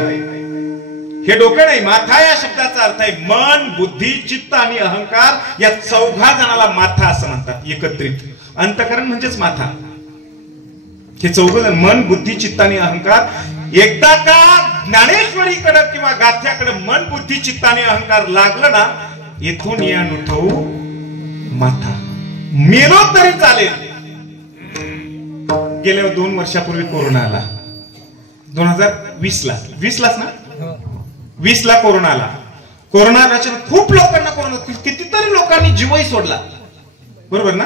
हे डोकं नाही. माथा या शब्दाचा अर्थ आहे मन, बुद्धी, चित्त आणि अहंकार या चौघा जणाला माथा असं म्हणतात एकत्रित. अंतःकरण म्हणजेच माथा. हे चौघ मन, बुद्धी, चित्त आणि अहंकार एकदा का ज्ञानेश्वरीकडे किंवा गाथ्याकडे मन, बुद्धी, चित्त आणि अहंकार लागलं ना, इथून या नुठवू माथा मेलो तरी चालेल. गेल्या 2 वर्षापूर्वी कोरोना आला. 2020 लाच ना, 20 ला कोरोना आला. कोरोना आल्याच्या खूप लोकांना कोरोना, कितीतरी लोकांनी जीवही सोडला. बरोबर ना?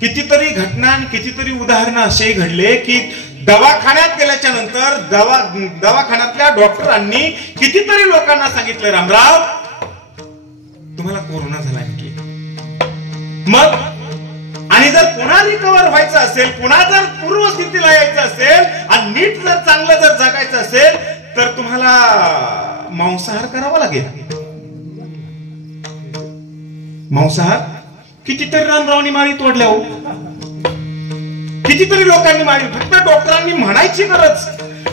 कितीतरी घटना आणि कितीतरी उदाहरणं असे घडले की दवाखान्यात गेल्याच्या नंतर दवाखान्यातल्या डॉक्टरांनी कितीतरी लोकांना सांगितलं, रामराव तुम्हाला कोरोना झाला की. मग आणि जर पुन्हा रिकवर व्हायचं असेल, पुन्हा जर पूर्वस्थितीला यायचं असेल आणि नीट जर चांगलं जर जगायचं असेल तर तुम्हाला मांसाहार करावा लागेल. मांसाहार कितीतरी रामरावनी माळी तोडल्या हो, कितीतरी लोकांनी माळी. फक्त डॉक्टरांनी म्हणायची गरज,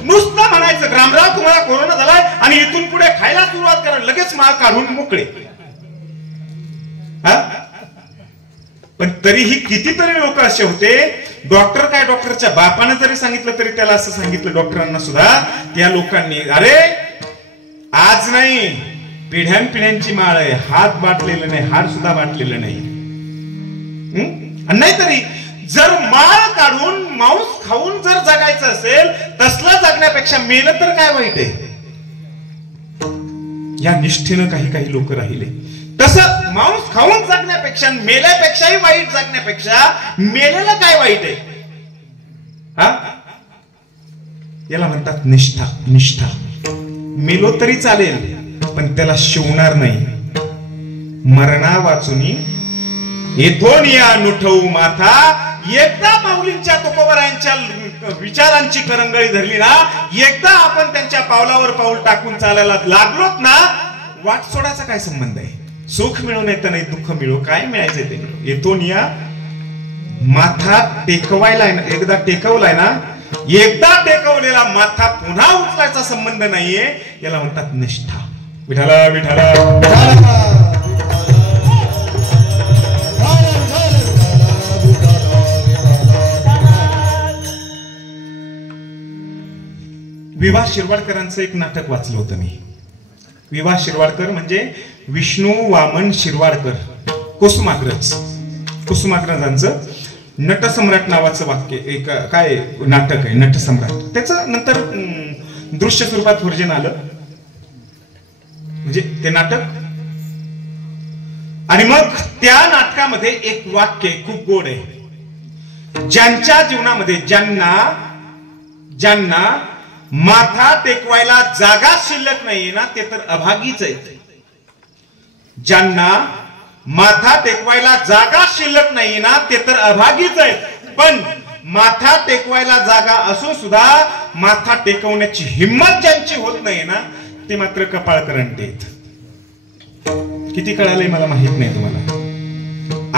नुसतं म्हणायचं रामराव तुम्हाला कोरोना झालाय आणि इथून पुढे खायला सुरुवात करा, लगेच माळ काढून मोकळे. पण तरीही कितीतरी लोक असे होते, डॉक्टर काय डॉक्टरच्या बापानं जरी सांगितलं तरी त्याला असं सांगितलं डॉक्टरांना सुद्धा, त्या लोकांनी अरे आज नाही पिढ्यानपिढ्यांची माळ आहे, हात बाटलेलं नाही, हाड सुद्धा बाटलेलं नाही. नाहीतरी जर माळ काढून मांस खाऊन जर जगायचं असेल, तसलं जगण्यापेक्षा मेलं तर काय वाईट आहे. या निष्ठेनं काही काही लोक राहिले. तसं मांस खाऊन जगण्यापेक्षा मेल्यापेक्षाही वाईट जगण्यापेक्षा मेलेलं काय वाईट आहे. याला म्हणतात निष्ठा. निष्ठा मेलो तरी चालेल पण त्याला शिवणार नाही. मरणा वाचुनी येथून या नुठवू माथा. एकदा माऊलींच्या तुकोबरायांच्या विचारांची करंगळी धरली ना, एकदा आपण त्यांच्या पावलावर पाऊल टाकून चालायला लागलोत ना, वाट सोडायचा काय संबंध आहे. सुख मिळू नाही तर नाही दुःख मिळू, काय मिळायचंय ते मिळू. येथून या माथा टेकवायला एकदा टेकवलाय ना, एकदा टेकवलेला माथा पुन्हा उचलायचा संबंध नाहीये. याला म्हणतात निष्ठा. विठाला विठाला विवा शिरवाडकरांचं एक नाटक वाचलं होतं मी. विवा शिरवाडकर म्हणजे विष्णू वामन शिरवाडकर, कुसुमाग्रज. कुसुमाग्रजांचं नटसम्राट नावाचं वाक्य एक काय नाटक आहे, नटसम्राट. त्याचं नंतर दृश्य स्वरूपात व्हर्जन आलं, म्हणजे ते नाटक. आणि मग त्या नाटकामध्ये एक वाक्य खूप गोड आहे. ज्यांच्या जीवनामध्ये ज्यांना माथा टेकवायला जागा शिल्लक नाहीये ना, ते तर अभागीच आहेत. ज्यांना माथा टेकवायला जागा शिल्लक नाहीये ना, ते तर अभागीच आहेत. पण माथा टेकवायला जागा असून सुद्धा माथा टेकवण्याची हिंमत ज्यांची होत नाही ना, ते मात्र कपाळकरंटे आहेत. किती कळालंय मला माहित नाही तुम्हाला.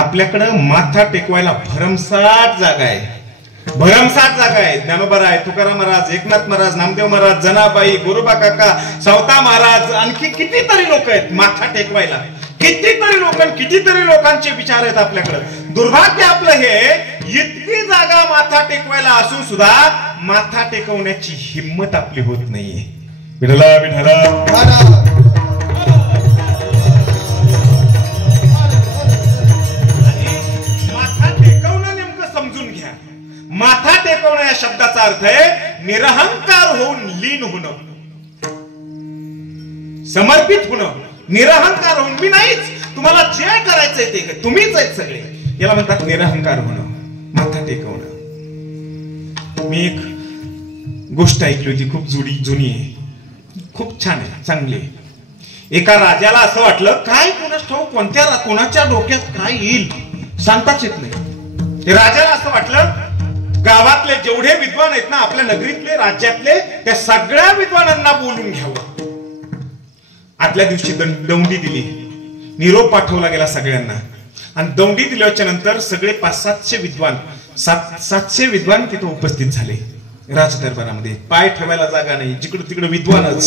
आपल्याकडं माथा टेकवायला भरमसाठ जागा आहे, भरमसाठ जागा आहे. ज्ञानोबा, तुकाराम महाराज, एकनाथ महाराज, नामदेव महाराज, जनाबाई, गोरोबा काका, सावता महाराज, आणखी कितीतरी लोक आहेत माथा टेकवायला. कितीतरी लोक, कितीतरी लोकांचे विचार आहेत आपल्याकडे. दुर्भाग्य आपलं हे, इतकी जागा माथा टेकवायला असून सुद्धा माथा टेकवण्याची हिंमत आपली होत नाहीये. विठला विठला माथा टेकवणं या शब्दाचा अर्थ आहे निरहंकार होऊन लीन होणं, समर्पित होणं. निरहंकार होऊन मी नाहीच, तुम्हाला जे करायचंय ते कर. तुम्हीच आहेत सगळे. याला म्हणतात निरहंकार होणं, माथा टेकवणं. मी एक गोष्ट ऐकली होती, खूप जुनी आहे, खूप छान आहे, चांगली आहे. एका राजाला असं वाटलं, काय कोणाच ठाऊक कोणाच्या डोक्यात काय येईल सांगताच येत नाही. राजाला असं वाटलं, गावातले जेवढे विद्वान आहेत ना, आपल्या नगरीतले, राज्यातले, त्या सगळ्या विद्वानांना बोलून घ्यावं. आदल्या दिवशी दौंडी दिली, निरोप पाठवला गेला सगळ्यांना. आणि दौंडी दिल्याच्या नंतर सगळे 500-700 विद्वान 700 विद्वान तिथे उपस्थित झाले राजदरबारामध्ये. पाय ठेवायला जागा नाही, जिकडे तिकडे विद्वानच.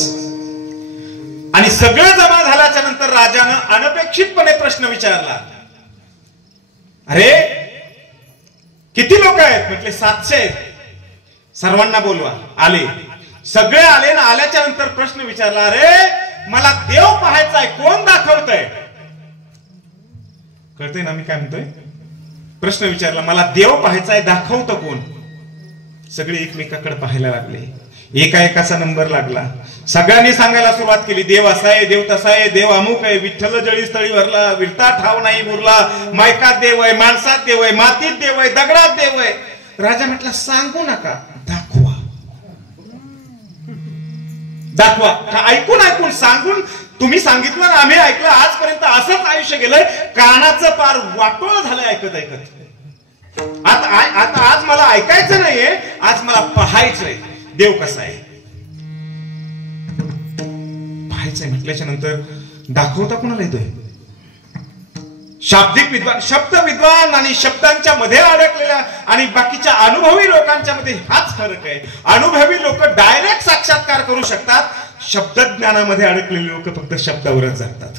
आणि सगळं जमा झाल्याच्या नंतर राजानं अनपेक्षितपणे प्रश्न विचारला, अरे किती लोक आहेत? म्हटले 700 आहेत. सर्वांना बोलवा. आले, सगळे आले ना. आल्याच्या नंतर प्रश्न विचारला, अरे मला देव पाहायचा आहे, कोण दाखवतंय? कळतंय ना मी काय म्हणतोय? प्रश्न विचारला, मला देव पाहायचा आहे, दाखवतं कोण? सगळे एकमेकाकडे पाहायला लागले. एकाएकाचा नंबर लागला. सगळ्यांनी सांगायला सुरुवात केली, देव असा आहे, देव तसा आहे, देव अमुक आहे, विठ्ठल जळी स्थळी भरला, विरता ठाव नाही मुरला, मायकात देव आहे, माणसात देव आहे, मातीत देव आहे, दगडात देव आहे. राजा म्हटला, सांगू नका, दाखवा. दाखवा. ऐकून ऐकून तुम्ही सांगितलं ना, आम्ही ऐकलं. आजपर्यंत असंच आयुष्य गेलंय, कानाचं पार वाटोळ झालंय ऐकत ऐकत. आता आज मला ऐकायचं नाहीये, आज मला पाहायचंय देव कसा आहे. पाहायचंय म्हटल्याच्या नंतर दाखवता कोणाला येतोय? शाब्दिक विद्वान, शब्द विद्वान आणि शब्दांच्या मध्ये अडकलेल्या आणि बाकीच्या अनुभवी लोकांच्या मध्ये हाच फरक आहे. अनुभवी लोक डायरेक्ट साक्षात्कार करू शकतात, शब्दज्ञानामध्ये अडकलेले लोक फक्त शब्दावरच जातात.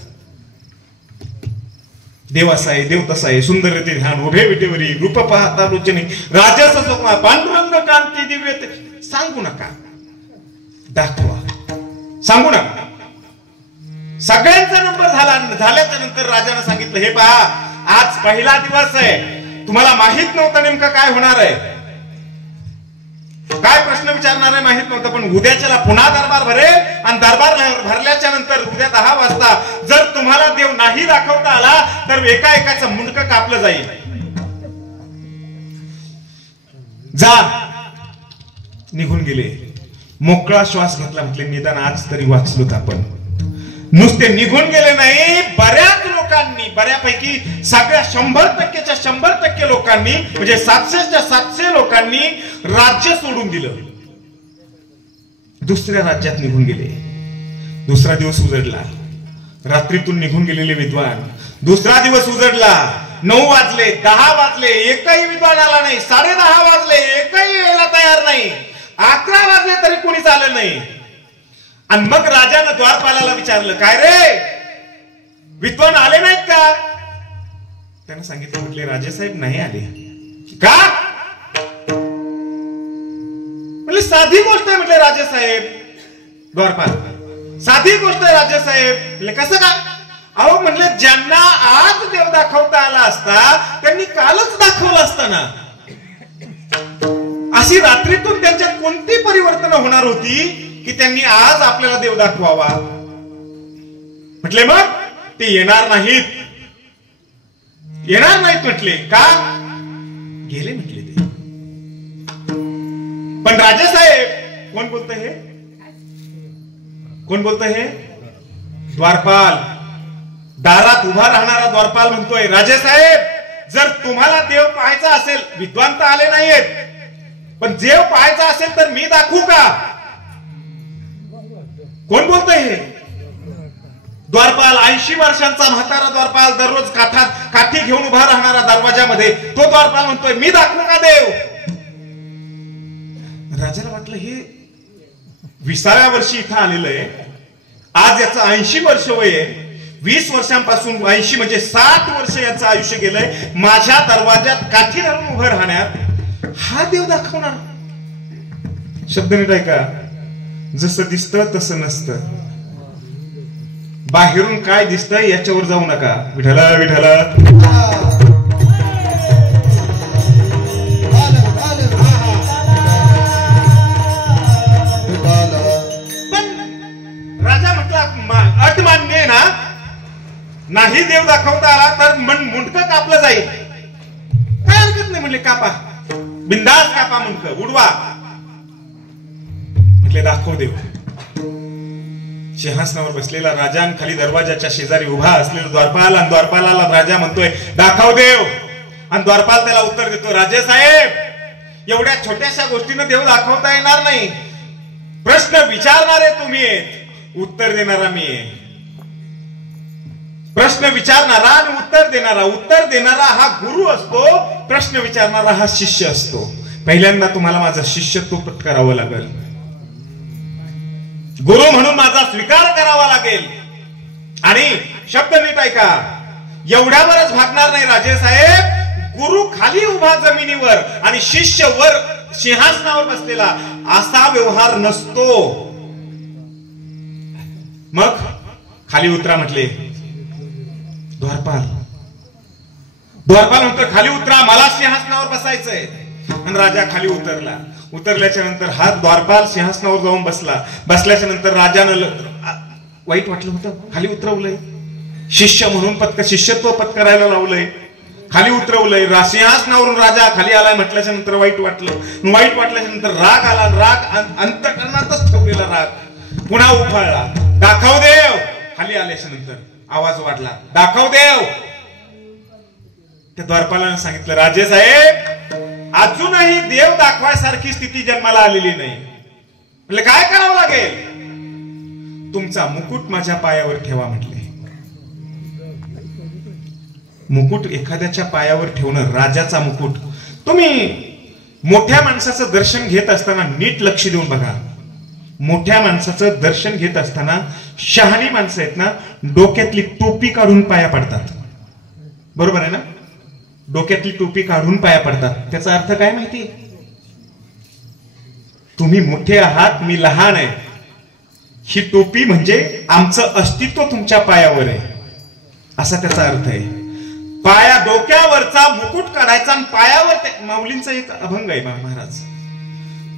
देव असा आहे, देव तसा आहे, सुंदर रीती ध्यान, उभे विटेवरी, रूप पाहता लोचनी, राजस स्वप्ना, पांडुरंग कांती दिव्यते. सांगू नका, दाखवा. सांगू नका. सगळ्यांचा नंबर झाल्याच्या नंतर राजाने सांगितलं, हे पहा, आज पहिला दिवस आहे, तुम्हाला माहित नव्हतं नेमकं काय होणार आहे, काय प्रश्न विचारणार आहे माहित नव्हतं. पण उद्याच्याला पुन्हा दरबार भरेल आणि दरबार भरल्याच्या नंतर उद्या 10 वाजता जर तुम्हाला देव नाही दाखवता आला तर एकाएकाचं मुंडकं कापलं जाईल. जा. निघून गेले. मोकळा श्वास घेतला. म्हटले, निदान आज तरी वाचलोत आपण. नुसते निघून गेले नाही, बऱ्याच लोकांनी, बऱ्यापैकी सगळ्या 100%च्या 100% लोकांनी, म्हणजे 700च्या 700 लोकांनी राज्य सोडून दिलं, दुसऱ्या राज्यात निघून गेले. दुसरा दिवस उजडला. रात्रीतून निघून गेलेले विद्वान, दुसरा दिवस उजडला. 9 वाजले, 10 वाजले, एकही विद्वान आला नाही. 10:30 वाजले, एकही यायला तयार नाही. 11 वाजले तरी कोणीच आलं नाही. आणि मग राजानं द्वारपालाला विचारलं, काय रे, विद्वान आले नाहीत का? त्यानं सांगितलं, म्हटले, राजेसाहेब नाही आले. का? म्हटले, साधी गोष्ट आहे. म्हटले, राजेसाहेब. द्वारपाल, साधी गोष्ट आहे राजेसाहेब. म्हटले, कसं काय? अहो म्हणले, ज्यांना आज देव दाखवता आला असता त्यांनी कालच दाखवलं असतं ना. अशी रात्रीतून त्यांच्यात कोणती परिवर्तन होणार होती की त्यांनी आज आपल्याला देव दाखवावा? म्हटले, मग ते येणार नाहीत. येणार नाहीत म्हटले. का? गेले म्हटले ते. पण राजेसाहेब, कोण बोलत हे? कोण बोलत हे? द्वारपाल. दारात उभा राहणारा द्वारपाल म्हणतोय, राजेसाहेब, जर तुम्हाला देव पाहायचा असेल, विद्वान तर आले नाहीयेत, पण देव पाहायचा असेल तर मी दाखवू का? कोण बोलतंय हे? द्वारपाल. 80 वर्षांचा म्हातारा द्वारपाल, दररोज काठी घेऊन उभा राहणारा दरवाजामध्ये, तो द्वारपाल म्हणतोय, मी दाखवू का देव? राजाला वाटलं, हे 20व्या वर्षी इथं आलेलं आहे, आज याचं 80 वर्ष वय आहे. 20 वर्षांपासून 80 म्हणजे 60 वर्ष याचं आयुष्य गेलंय माझ्या दरवाजात काठी धरून उभं राहण्यात. हा देव दाखवणार? शब्द नीट ऐका. जसं दिसतं तसं नसतं. बाहेरून काय दिसतंय याच्यावर जाऊ नका. विठला विठला. पण राजा म्हटला, अट मान्य आहे ना? नाही देव दाखव दाखवता आला तर मुंडकं कापलं जाईल. काय हरकत नाही म्हणले, कापा, बिंदास कापा मुंडकं, उडवा. म्हटले दाखव देव. सिंहासनावर बसलेला राजा आणि खाली दरवाजाच्या शेजारी उभा असलेला द्वारपाल, आणि द्वारपालाला राजा म्हणतोय दाखव देव. आणि द्वारपाल त्याला उत्तर देतो, राजे साहेब, एवढ्या छोट्याशा गोष्टीनं देव दाखवता येणार नाही. प्रश्न विचारणारे तुम्ही आहेत, उत्तर देणारा मी आहे. प्रश्न विचारणारा आणि उत्तर देणारा हा गुरु असतो, प्रश्न विचारणारा हा शिष्य असतो. पहिल्यांदा तुम्हाला माझं शिष्यत्व पत्करावं लागेल, गुरु म्हणून माझा स्वीकार करावा लागेल. आणि शब्द नीट ऐका, एवढ्यावरच भागणार नाही राजे साहेब. गुरु खाली उभा जमिनीवर आणि शिष्य वर सिंहासनावर बसलेला, असा व्यवहार नसतो. मग खाली उतरा म्हटले. द्वारपाल म्हणतो खाली उतरा, मला सिंहासनावर बसायचंय. आणि राजा खाली उतरला. उतरल्याच्या नंतर हा द्वारपाल सिंहासनावर जाऊन बसला. बसल्याच्या नंतर राजानं वाईट वाटलं होतं, खाली उतरवलंय. शिष्य म्हणून शिष्यत्व पत्करायला लावलंय, खाली उतरवलंय. सिंहासनावरून राजा खाली आलाय म्हटल्याच्या नंतर वाईट वाटलं. वाईट वाटल्याच्या नंतर राग आला. राग अंतःकरणातच ठेवलेला राग पुन्हा उफाळला. दाखव देव. खाली आल्याच्या नंतर आवाज वाढला, दाखव देव. त्या द्वारपालानं सांगितलं, राजे साहेब, अजूनही देव दाखवायसारखी स्थिती जन्माला आलेली नाही. म्हटलं काय करावं लागेल? तुमचा मुकुट माझ्या पायावर ठेवा म्हटले. मुकुट एखाद्याच्या पायावर ठेवणं, राजाचा मुकुट. तुम्ही मोठ्या माणसाचं दर्शन घेत असताना नीट लक्ष देऊन बघा. मोठ्या माणसाचं दर्शन घेत असताना शहाणी माणसं आहेत ना, डोक्यातली टोपी काढून पाया पडतात. बरोबर आहे ना? डोक्यातली टोपी काढून पाया पडतात. त्याचा अर्थ काय माहिती? तुम्ही मोठे आहात, मी लहान आहे. ही टोपी म्हणजे आमचं अस्तित्व तुमच्या पायावर आहे, असा त्याचा अर्थ आहे. पाया डोक्यावरचा मुकुट काढायचा आणि पायावर. माऊलींचा एक अभंग आहे महाराज,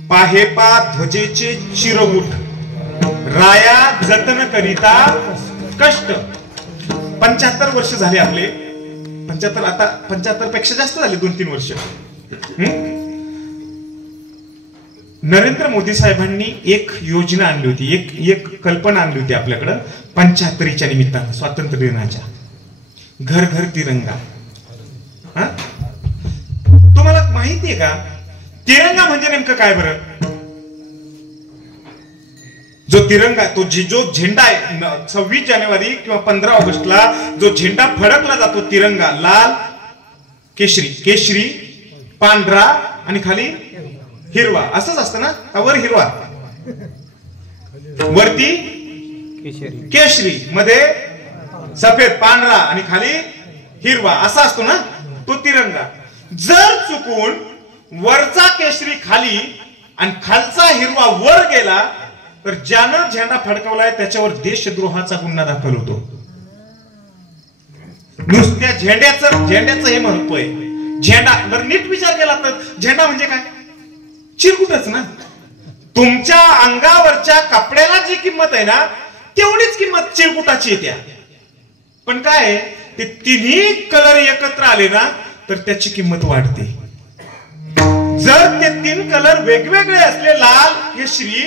पाहे पा ध्वजेचे चिरगुट, राया जतन करिता कष्ट. 75 वर्ष झाले आपले. 75, आता 75 पेक्षा जास्त झाले, 2-3 वर्ष. नरेंद्र मोदी साहेबांनी एक योजना आणली होती, एक कल्पना आणली होती आपल्याकडं 75च्या निमित्तानं, स्वातंत्र्य दिनाच्या. घर घर तिरंगा. तुम्हाला माहितीये का तिरंगा म्हणजे नेमकं काय बरं? जो तिरंगा, जो झेंडा आहे 26 जानेवारी किंवा 15 ऑगस्टला जो झेंडा फडकला जातो, तिरंगा, लाल केशरी पांढरा आणि खाली हिरवा, असंच असतं ना? वर हिरवा, वरती केशरी, मध्ये सफेद पांढरा आणि खाली हिरवा, असा असतो ना तो तिरंगा. जर चुकून वरचा केशरी खाली आणि खालचा हिरवा वर गेला तर ज्यानं झेंडा फडकवलाय त्याच्यावर देशद्रोहाचा गुन्हा दाखल होतो. नुसत्या झेंड्याचं हे महत्व आहे. झेंडा जर नीट विचार केला तर झेंडा म्हणजे काय? चिरकुटच ना. तुमच्या अंगावरच्या कपड्याला जी किंमत आहे ना, तेवढीच किंमत चिरकुटाची येते. पण काय, ते तिन्ही कलर एकत्र आले ना तर त्याची किंमत वाढते. जर ते 3 कलर वेगवेगळे असले, लाल, केशरी,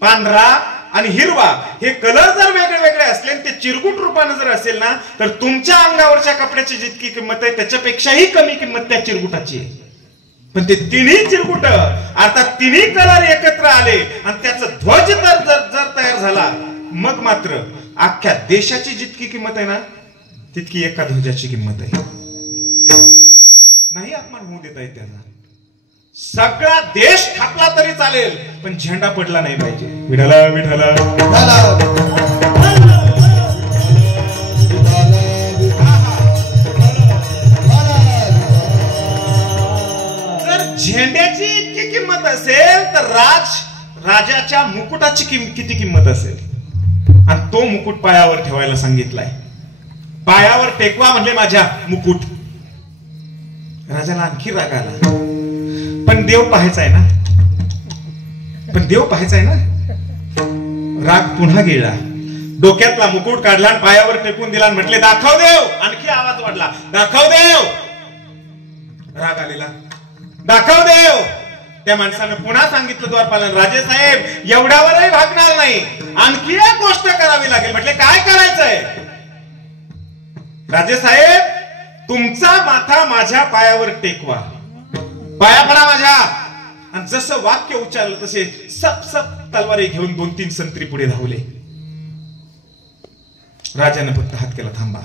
पांढरा आणि हिरवा, हे कलर जर वेगळे वेगळे असले ते चिरकुट रूपाने जर असेल ना, तर तुमच्या अंगावरच्या कपड्याची जितकी किंमत आहे त्याच्यापेक्षाही कमी किंमत त्या चिरकुटाची आहे. पण ते तिन्ही चिरकुट अर्थात तिन्ही कलर एकत्र आले आणि त्याचा ध्वज जर तयार झाला, मग मात्र अख्ख्या देशाची जितकी किंमत आहे ना तितकी एका ध्वजाची किंमत आहे. नाही अपमान होऊ देता येत त्याचा. सगळा देश खापला तरी चालेल, पण झेंडा पडला नाही पाहिजे. विठाला विठाला जर झेंड्याची इतकी किंमत असेल तर राजाच्या मुकुटाची किती किंमत असेल. आणि तो मुकुट पायावर ठेवायला सांगितलाय. पायावर टेकवा म्हणजे माझ्या मुकुट. राजाला आणखी राग आला. पण देव पाहायचा आहे ना. राग पुन्हा गेला. डोक्यातला मुकुट काढला आणि पायावर टेकून दिला आणि म्हटले दाखव देव. आणखी आवाज वाढला, दाखव देव. राग आलेला, दाखव देव. त्या माणसानं पुन्हा सांगितलं द्वारपालानं, राजे साहेब एवढ्यावरही भागणार नाही, आणखी एक गोष्ट करावी लागेल. म्हटले काय करायचंय? राजे साहेब तुमचा माथा माझ्या पायावर टेकवा, पाया पडा माझ्या. आणि जसं वाक्य उच्चारलं तसे सप सप तलवारी घेऊन 2-3 संत्री पुढे धावले. राजाने फक्त हात केला, थांबा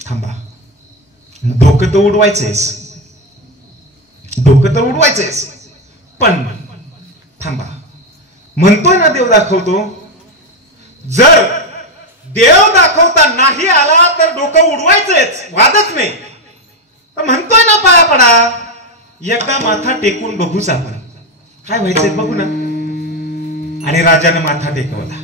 थांबा. डोकं तर उडवायचंयस, डोकं तर उडवायचंयस, पण थांबा. म्हणतोय ना देव दाखवतो. जर देव दाखवता नाही आला तर डोकं उडवायचंच, वादच नाही. म्हणतोय ना पाया पडा, एकदा माथा टेकून बघूच आपण, काय व्हायचंय बघू ना. आणि राजाने माथा टेकवला.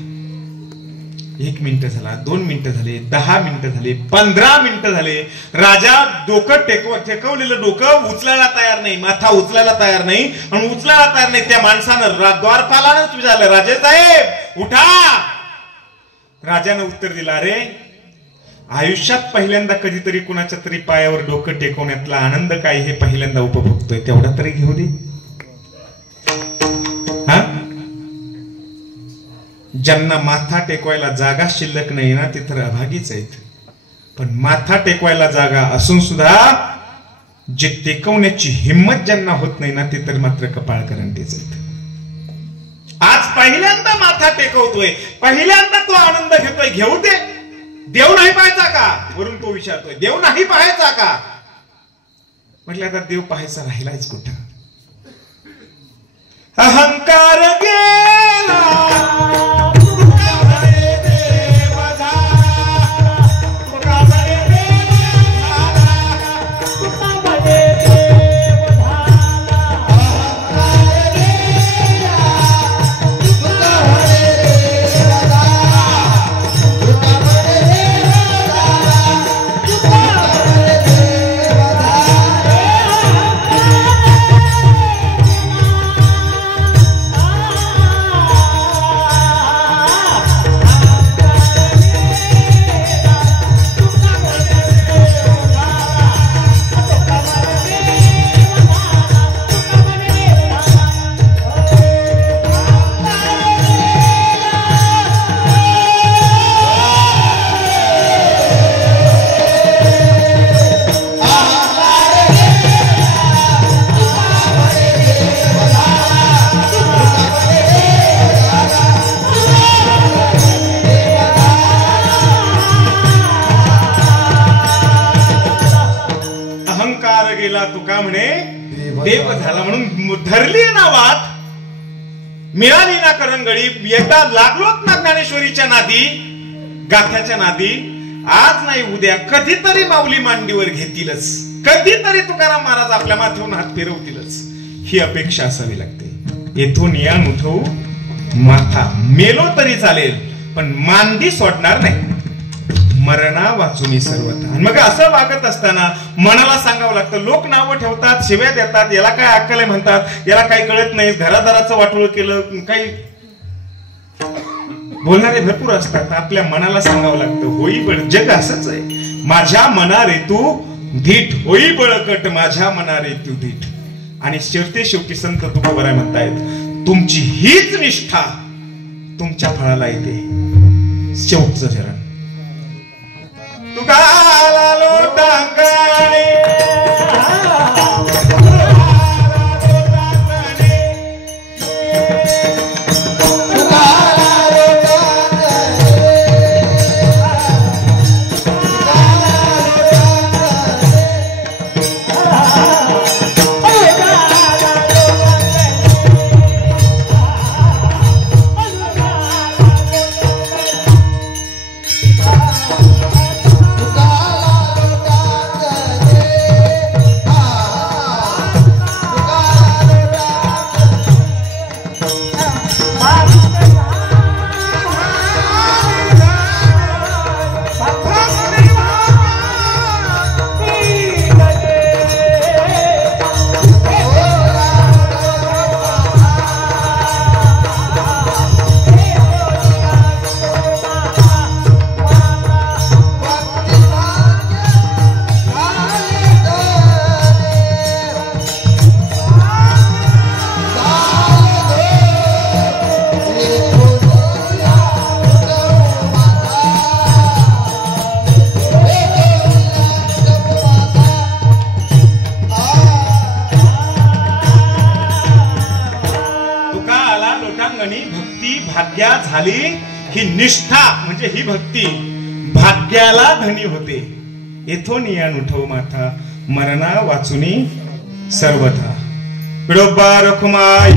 1 मिनिट झाला, 2 मिनिटं झाले, 10 मिनिटं झाले, 15 मिनिटं झाले. राजा डोकं टेकवलेलं डोकं उचलायला तयार नाही, माथा उचलायला तयार नाही. आणि उचलायला तयार नाही. त्या माणसानं द्वारपालानं विचारलं, राजे साहेब उठा. राजानं उत्तर दिलं, अरे आयुष्यात पहिल्यांदा कधीतरी कुणाच्या तरी पायावर डोकं टेकवण्यातला आनंद काय हे पहिल्यांदा उपभोगतोय, तेवढा तरी घेऊ दे. हा, ज्यांना माथा टेकवायला जागा शिल्लक नाही ना ते तर अभागीच आहेत. पण माथा टेकवायला जागा असून सुद्धा जे टेकवण्याची हिंमत ज्यांना होत नाही ना ते तर मात्र कपाळकरंटीच आहेत. आज पहिल्यांदा माथा टेकवतोय, पहिल्यांदा तो आनंद घेतोय, घेऊ दे. देव नाही पाहायचा का? वरून तो विचारतोय, देव नाही पाहायचा का? म्हटलं आता देव पाहायचा राहिलाच कुठं. अहंकार गेला तुका म्हणे देव झाला म्हणून धरली ना वाट, मिळाली ना करंगळी. एकदा लागलोत ना ज्ञानेश्वरीच्या नादी, गाथ्याच्या नादी. आज नाही उद्या कधीतरी माऊली मांडीवर घेतीलच, कधीतरी तुकाराम महाराज आपल्या माथ्यावरून हात फिरवतीलच, ही अपेक्षा असावी लागते. येथून यान उठवू माथा, मेलो तरी चालेल पण मांडी सोडणार नाही. मरणा वाचून सर्वथा. आणि मग असं वागत असताना मनाला सांगावं लागतं. लोक नावं ठेवतात, शिव्या देतात, याला काय अक्कल आहे म्हणतात, याला काही कळत नाही, घरादाराचं वाटोळ केलं, काही बोलणारे भरपूर असतात. आपल्या मनाला सांगावं लागतं, होई बळ, जग असंच आहे. माझ्या मना रे तू धीट, होई बळकट माझ्या मना रे तू धीट. आणि शेवटी संत तुकोबाराय म्हणतायत, तुमची हीच निष्ठा तुमच्या फळाला येते. शेवटचं चरण तुकाला लोटांगणे ठिकाणी भक्ती भाग्या झाली ही निष्ठा म्हणजे ही भक्ती भाग्याला धनी होते. येथून या उठव माथा मरणा वाचुनी सर्वथा. विडोबा रखुमाई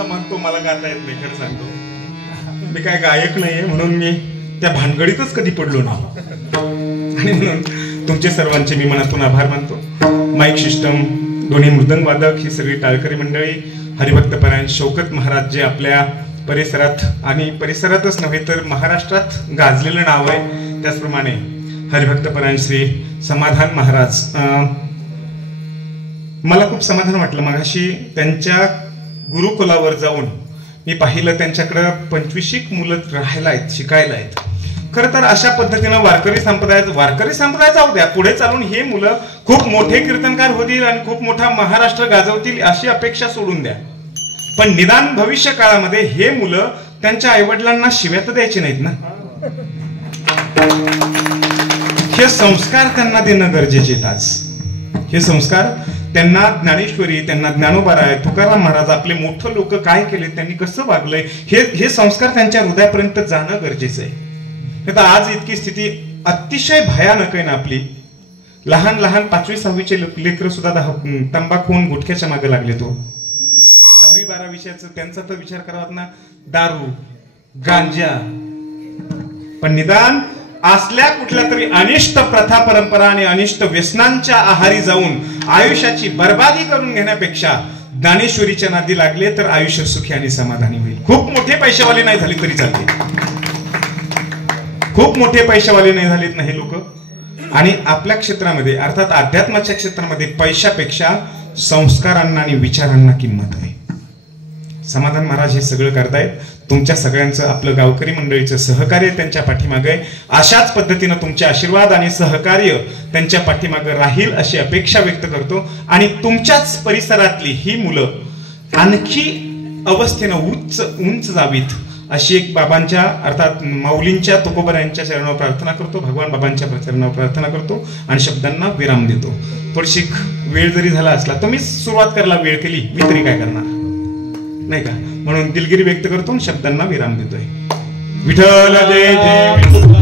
तुम्हाला म्हणतो मला गाता येत नाही, खरं सांगतो मी काय गायक नाहीये, म्हणून मी त्या भानगडीतच कधी पडलो नाही. आणि म्हणून तुमचे सर्वांचे मी मनातून आभार मानतो. माईक सिस्टम, दोन्ही मृदंग वादक, ही सगळी टाळकरी मंडळी, हरिभक्तपरायण शौकत महाराज जे आपल्या परिसरात आणि परिसरातच नव्हे तर महाराष्ट्रात गाजलेलं नाव आहे, त्याचप्रमाणे हरिभक्तपरायण श्री समाधान महाराज. मला खूप समाधान वाटलं मगाशी त्यांच्या गुरुकुलावर जाऊन मी पाहिलं, त्यांच्याकडं 25 मुलं राहायला आहेत, शिकायला आहेत. खरं तर अशा पद्धतीनं वारकरी संप्रदाय जाऊ द्या, पुढे चालून हे मुलं खूप मोठे कीर्तनकार होतील आणि खूप मोठा महाराष्ट्र गाजवतील अशी अपेक्षा सोडून द्या. पण निदान भविष्य काळामध्ये हे मुलं त्यांच्या आईवडिलांना शिव्या तर द्यायचे नाहीत ना. हे संस्कार त्यांना देणं गरजेचे आहेत. आज हे संस्कार त्यांना ज्ञानेश्वरी, त्यांना ज्ञानोबाराय, तुकाराम महाराज, आपले मोठे लोक काय केले, त्यांनी कसं वागलंय, हे संस्कार त्यांच्या हृदयापर्यंत जाणं गरजेचं आहे. आता आज इतकी स्थिती अतिशय भयानक आहे ना आपली. लहान लहान 5वी 6वीचे लेकर सुद्धा तंबाखून गुटख्याच्या मागे लागले. तो 10वी 12वीच्याच त्यांचा तर विचार करावा ना, दारू, गांजा. पण निदान असल्या कुठल्या तरी अनिष्ट प्रथा परंपरा आणि अनिष्ट व्यसनांच्या आहारी जाऊन आयुष्याची बर्बादी करून घेण्यापेक्षा ज्ञानेश्वरीच्या नादी लागले तर आयुष्य सुखी आणि समाधानी होईल. खूप मोठे पैशावाले नाही झाले तरी चालते, खूप मोठे पैशावाले नाही झालेत ना हे लोक. आणि आपल्या क्षेत्रामध्ये अर्थात अध्यात्माच्या क्षेत्रामध्ये पैशापेक्षा संस्कारांना आणि विचारांना किंमत आहे. समाधान महाराज हे सगळं करतायत. तुमच्या सगळ्यांचं, आपलं गावकरी मंडळीचं सहकार्य त्यांच्या पाठीमागे, अशाच पद्धतीनं तुमचे आशीर्वाद आणि सहकार्य त्यांच्या पाठीमागे राहील अशी अपेक्षा व्यक्त करतो. आणि तुमच्याच परिसरातली ही मुलं आणखी अवस्थेनं उंच जावीत अशी एक बाबांच्या अर्थात माऊलींच्या तुकोबरायांच्या चरणावर प्रार्थना करतो, भगवान बाबांच्या चरणावर प्रार्थना करतो आणि शब्दांना विराम देतो. थोडीशी वेळ जरी झाला असला तर मी सुरुवात करायला वेळ केली, मी तरी काय करणार नाही का, म्हणून दिलगिरी व्यक्त करतो, शब्दांना विराम देतोय. विठ्ठल जय जय.